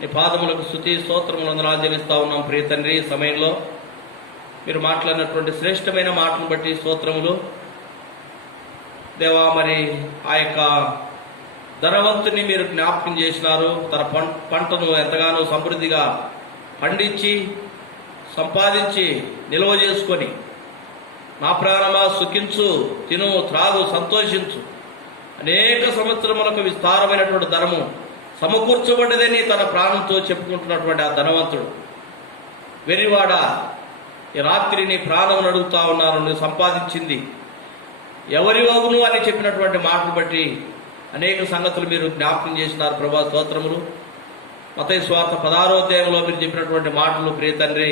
నీ పాదములకు స్తుతి స్తోత్రములు వందనాలు చెల్లిస్తా ఉన్నాం. ప్రియ తండ్రి, ఈ సమయంలో మీరు మాట్లాడినటువంటి శ్రేష్టమైన మాటను బట్టి స్తోత్రములు దేవా. మరి ఆ యొక్క ధనవంతుని మీరు జ్ఞాపకం చేసినారు. తన పంటను ఎంతగానో సమృద్ధిగా పండించి సంపాదించి నిల్వ చేసుకొని, నా ప్రాణమా సుఖించు, తిను, త్రాగు, సంతోషించు, అనేక సంవత్సరములకు విస్తారమైనటువంటి ధనము సమకూర్చబడ్డదని తన ప్రాణంతో చెప్పుకుంటున్నటువంటి ఆ ధనవంతుడు, వెరివాడ, ఈ రాత్రి నీ ప్రాణం అడుగుతా ఉన్నాను, నువ్వు సంపాదించింది ఎవరి వగును అని చెప్పినటువంటి మాటలు బట్టి అనేక సంగతులు మీరు జ్ఞాపకం చేసినారు. ప్రభా స్తోత్రములు. మత్తయి సువార్త 16వ అధ్యాయంలో మీరు చెప్పినటువంటి మాటలు, ప్రియ తండ్రి,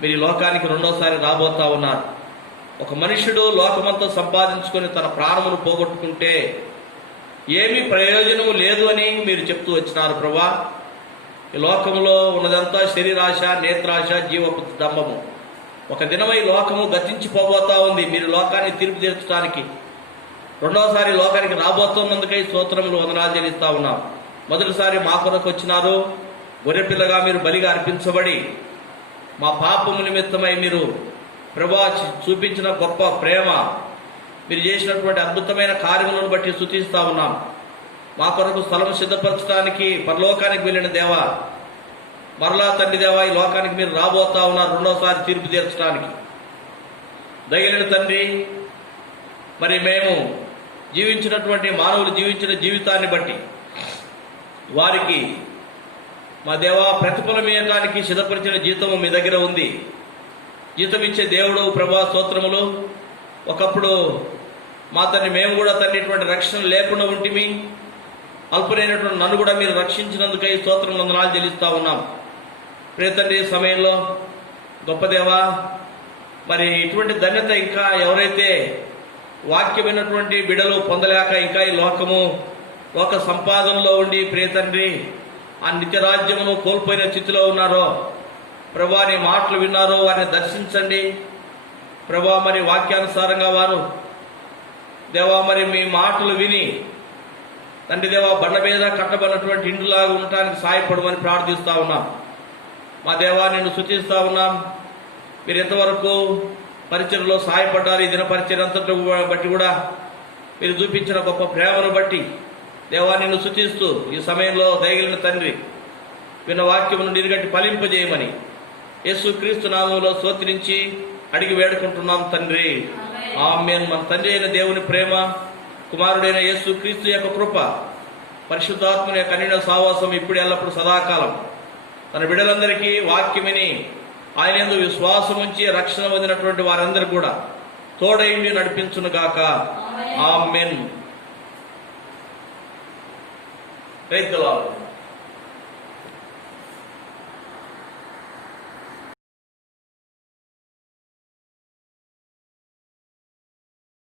మీరు ఈ లోకానికి రెండోసారి రాబోతా ఉన్నారు. ఒక మనుషుడు లోకమంతా సంపాదించుకొని తన ప్రాణమును పోగొట్టుకుంటే ఏమీ ప్రయోజనము లేదు అని మీరు చెప్తూ వచ్చినారు. ప్రభా, ఈ లోకంలో ఉన్నదంతా శరీరాశ, నేత్రాశ, జీవపు డంబము. ఒక దినం ఈ లోకము గతించిపోబోతా ఉంది. మీరు లోకాన్ని తీర్పు తీర్చడానికి రెండోసారి లోకానికి రాబోతున్నందుకై స్తోత్రములు వందనాలు చెల్లిస్తా ఉన్నాం. మొదటిసారి మా కొరకు వచ్చినారు. గొర్రెపిల్లగా మీరు బలిగా అర్పించబడి మా పాపము నిమిత్తమై మీరు ప్రభా చూపించిన గొప్ప ప్రేమ, మీరు చేసినటువంటి అద్భుతమైన కార్యములను బట్టి స్తుతిస్తా ఉన్నాం. మా కొరకు స్థలం సిద్ధపరచడానికి పరలోకానికి వెళ్ళిన దేవా, మరలా తండ్రి దేవా, ఈ లోకానికి మీరు రాబోతా ఉన్నారు రెండోసారి తీర్పు తీర్చడానికి. దయగలిగిన తండ్రి, మరి మేము జీవించినటువంటి మానవులు జీవించిన జీవితాన్ని బట్టి వారికి మా దేవా ప్రతిఫలం ఇవ్వడానికి సిద్ధపరిచిన జీతము మీ దగ్గర ఉంది. జీతం ఇచ్చే దేవుడు ప్రభా స్తోత్రములు. ఒకప్పుడు మా తండ్రి మేము కూడా తండ్రి ఇటువంటి రక్షణ లేకుండా ఉంటిమి. అల్పులైనటువంటి నన్ను కూడా మీరు రక్షించినందుకై స్తోత్రం వందనాలు చెల్లిస్తా ఉన్నాం. ప్రియ తండ్రి, సమయంలో గొప్ప దేవా, మరి ఇటువంటి ధన్యత ఇంకా ఎవరైతే వాక్యమైనటువంటి బిడలు పొందలేక ఇంకా ఈ లోక సంపాదనలో ఉండి ప్రియ తండ్రి ఆ నిత్యరాజ్యమును కోల్పోయిన స్థితిలో ఉన్నారో ప్రభా, నీ మాటలు విన్నారో వారిని దర్శించండి ప్రభా. మరి వాక్యానుసారంగా వారు దేవా మరి మీ మాటలు విని తండ్రి దేవా బండ మీద కట్టబడినటువంటి ఇండ్లాగా ఉండటానికి సహాయపడమని ప్రార్థిస్తా ఉన్నాం. మా దేవా నిన్ను స్తుతిస్తా ఉన్నాం. మీరు ఎంతవరకు పరిచయలో సహాయపడ్డారు. ఈ దిన పరిచయం అంతటి బట్టి కూడా మీరు చూపించిన గొప్ప ప్రేమను బట్టి దేవా నిన్ను స్తుతిస్తూ ఈ సమయంలో దయగలిగిన తండ్రి విన్న వాక్యమును నిరుగట్టి ఫలింపజేయమని యేసుక్రీస్తు నామములో స్తోత్రించి అడిగి వేడుకుంటున్నాం తండ్రి. ఆమేన్. మన తండ్రి అయిన దేవుని ప్రేమ, కుమారుడైన యేసుక్రీస్తు యొక్క కృప, పరిశుద్ధాత్మని యొక్క అన్యోన్య సహవాసం ఇప్పుడు ఎల్లప్పుడు సదాకాలం తన బిడ్డలందరికీ వాక్యమని ఆయన యందు విశ్వాసం ఉంచి రక్షణ పొందినటువంటి వారందరూ కూడా తోడైండి నడిపించును గాక. ఆమేన్. Praise the lord.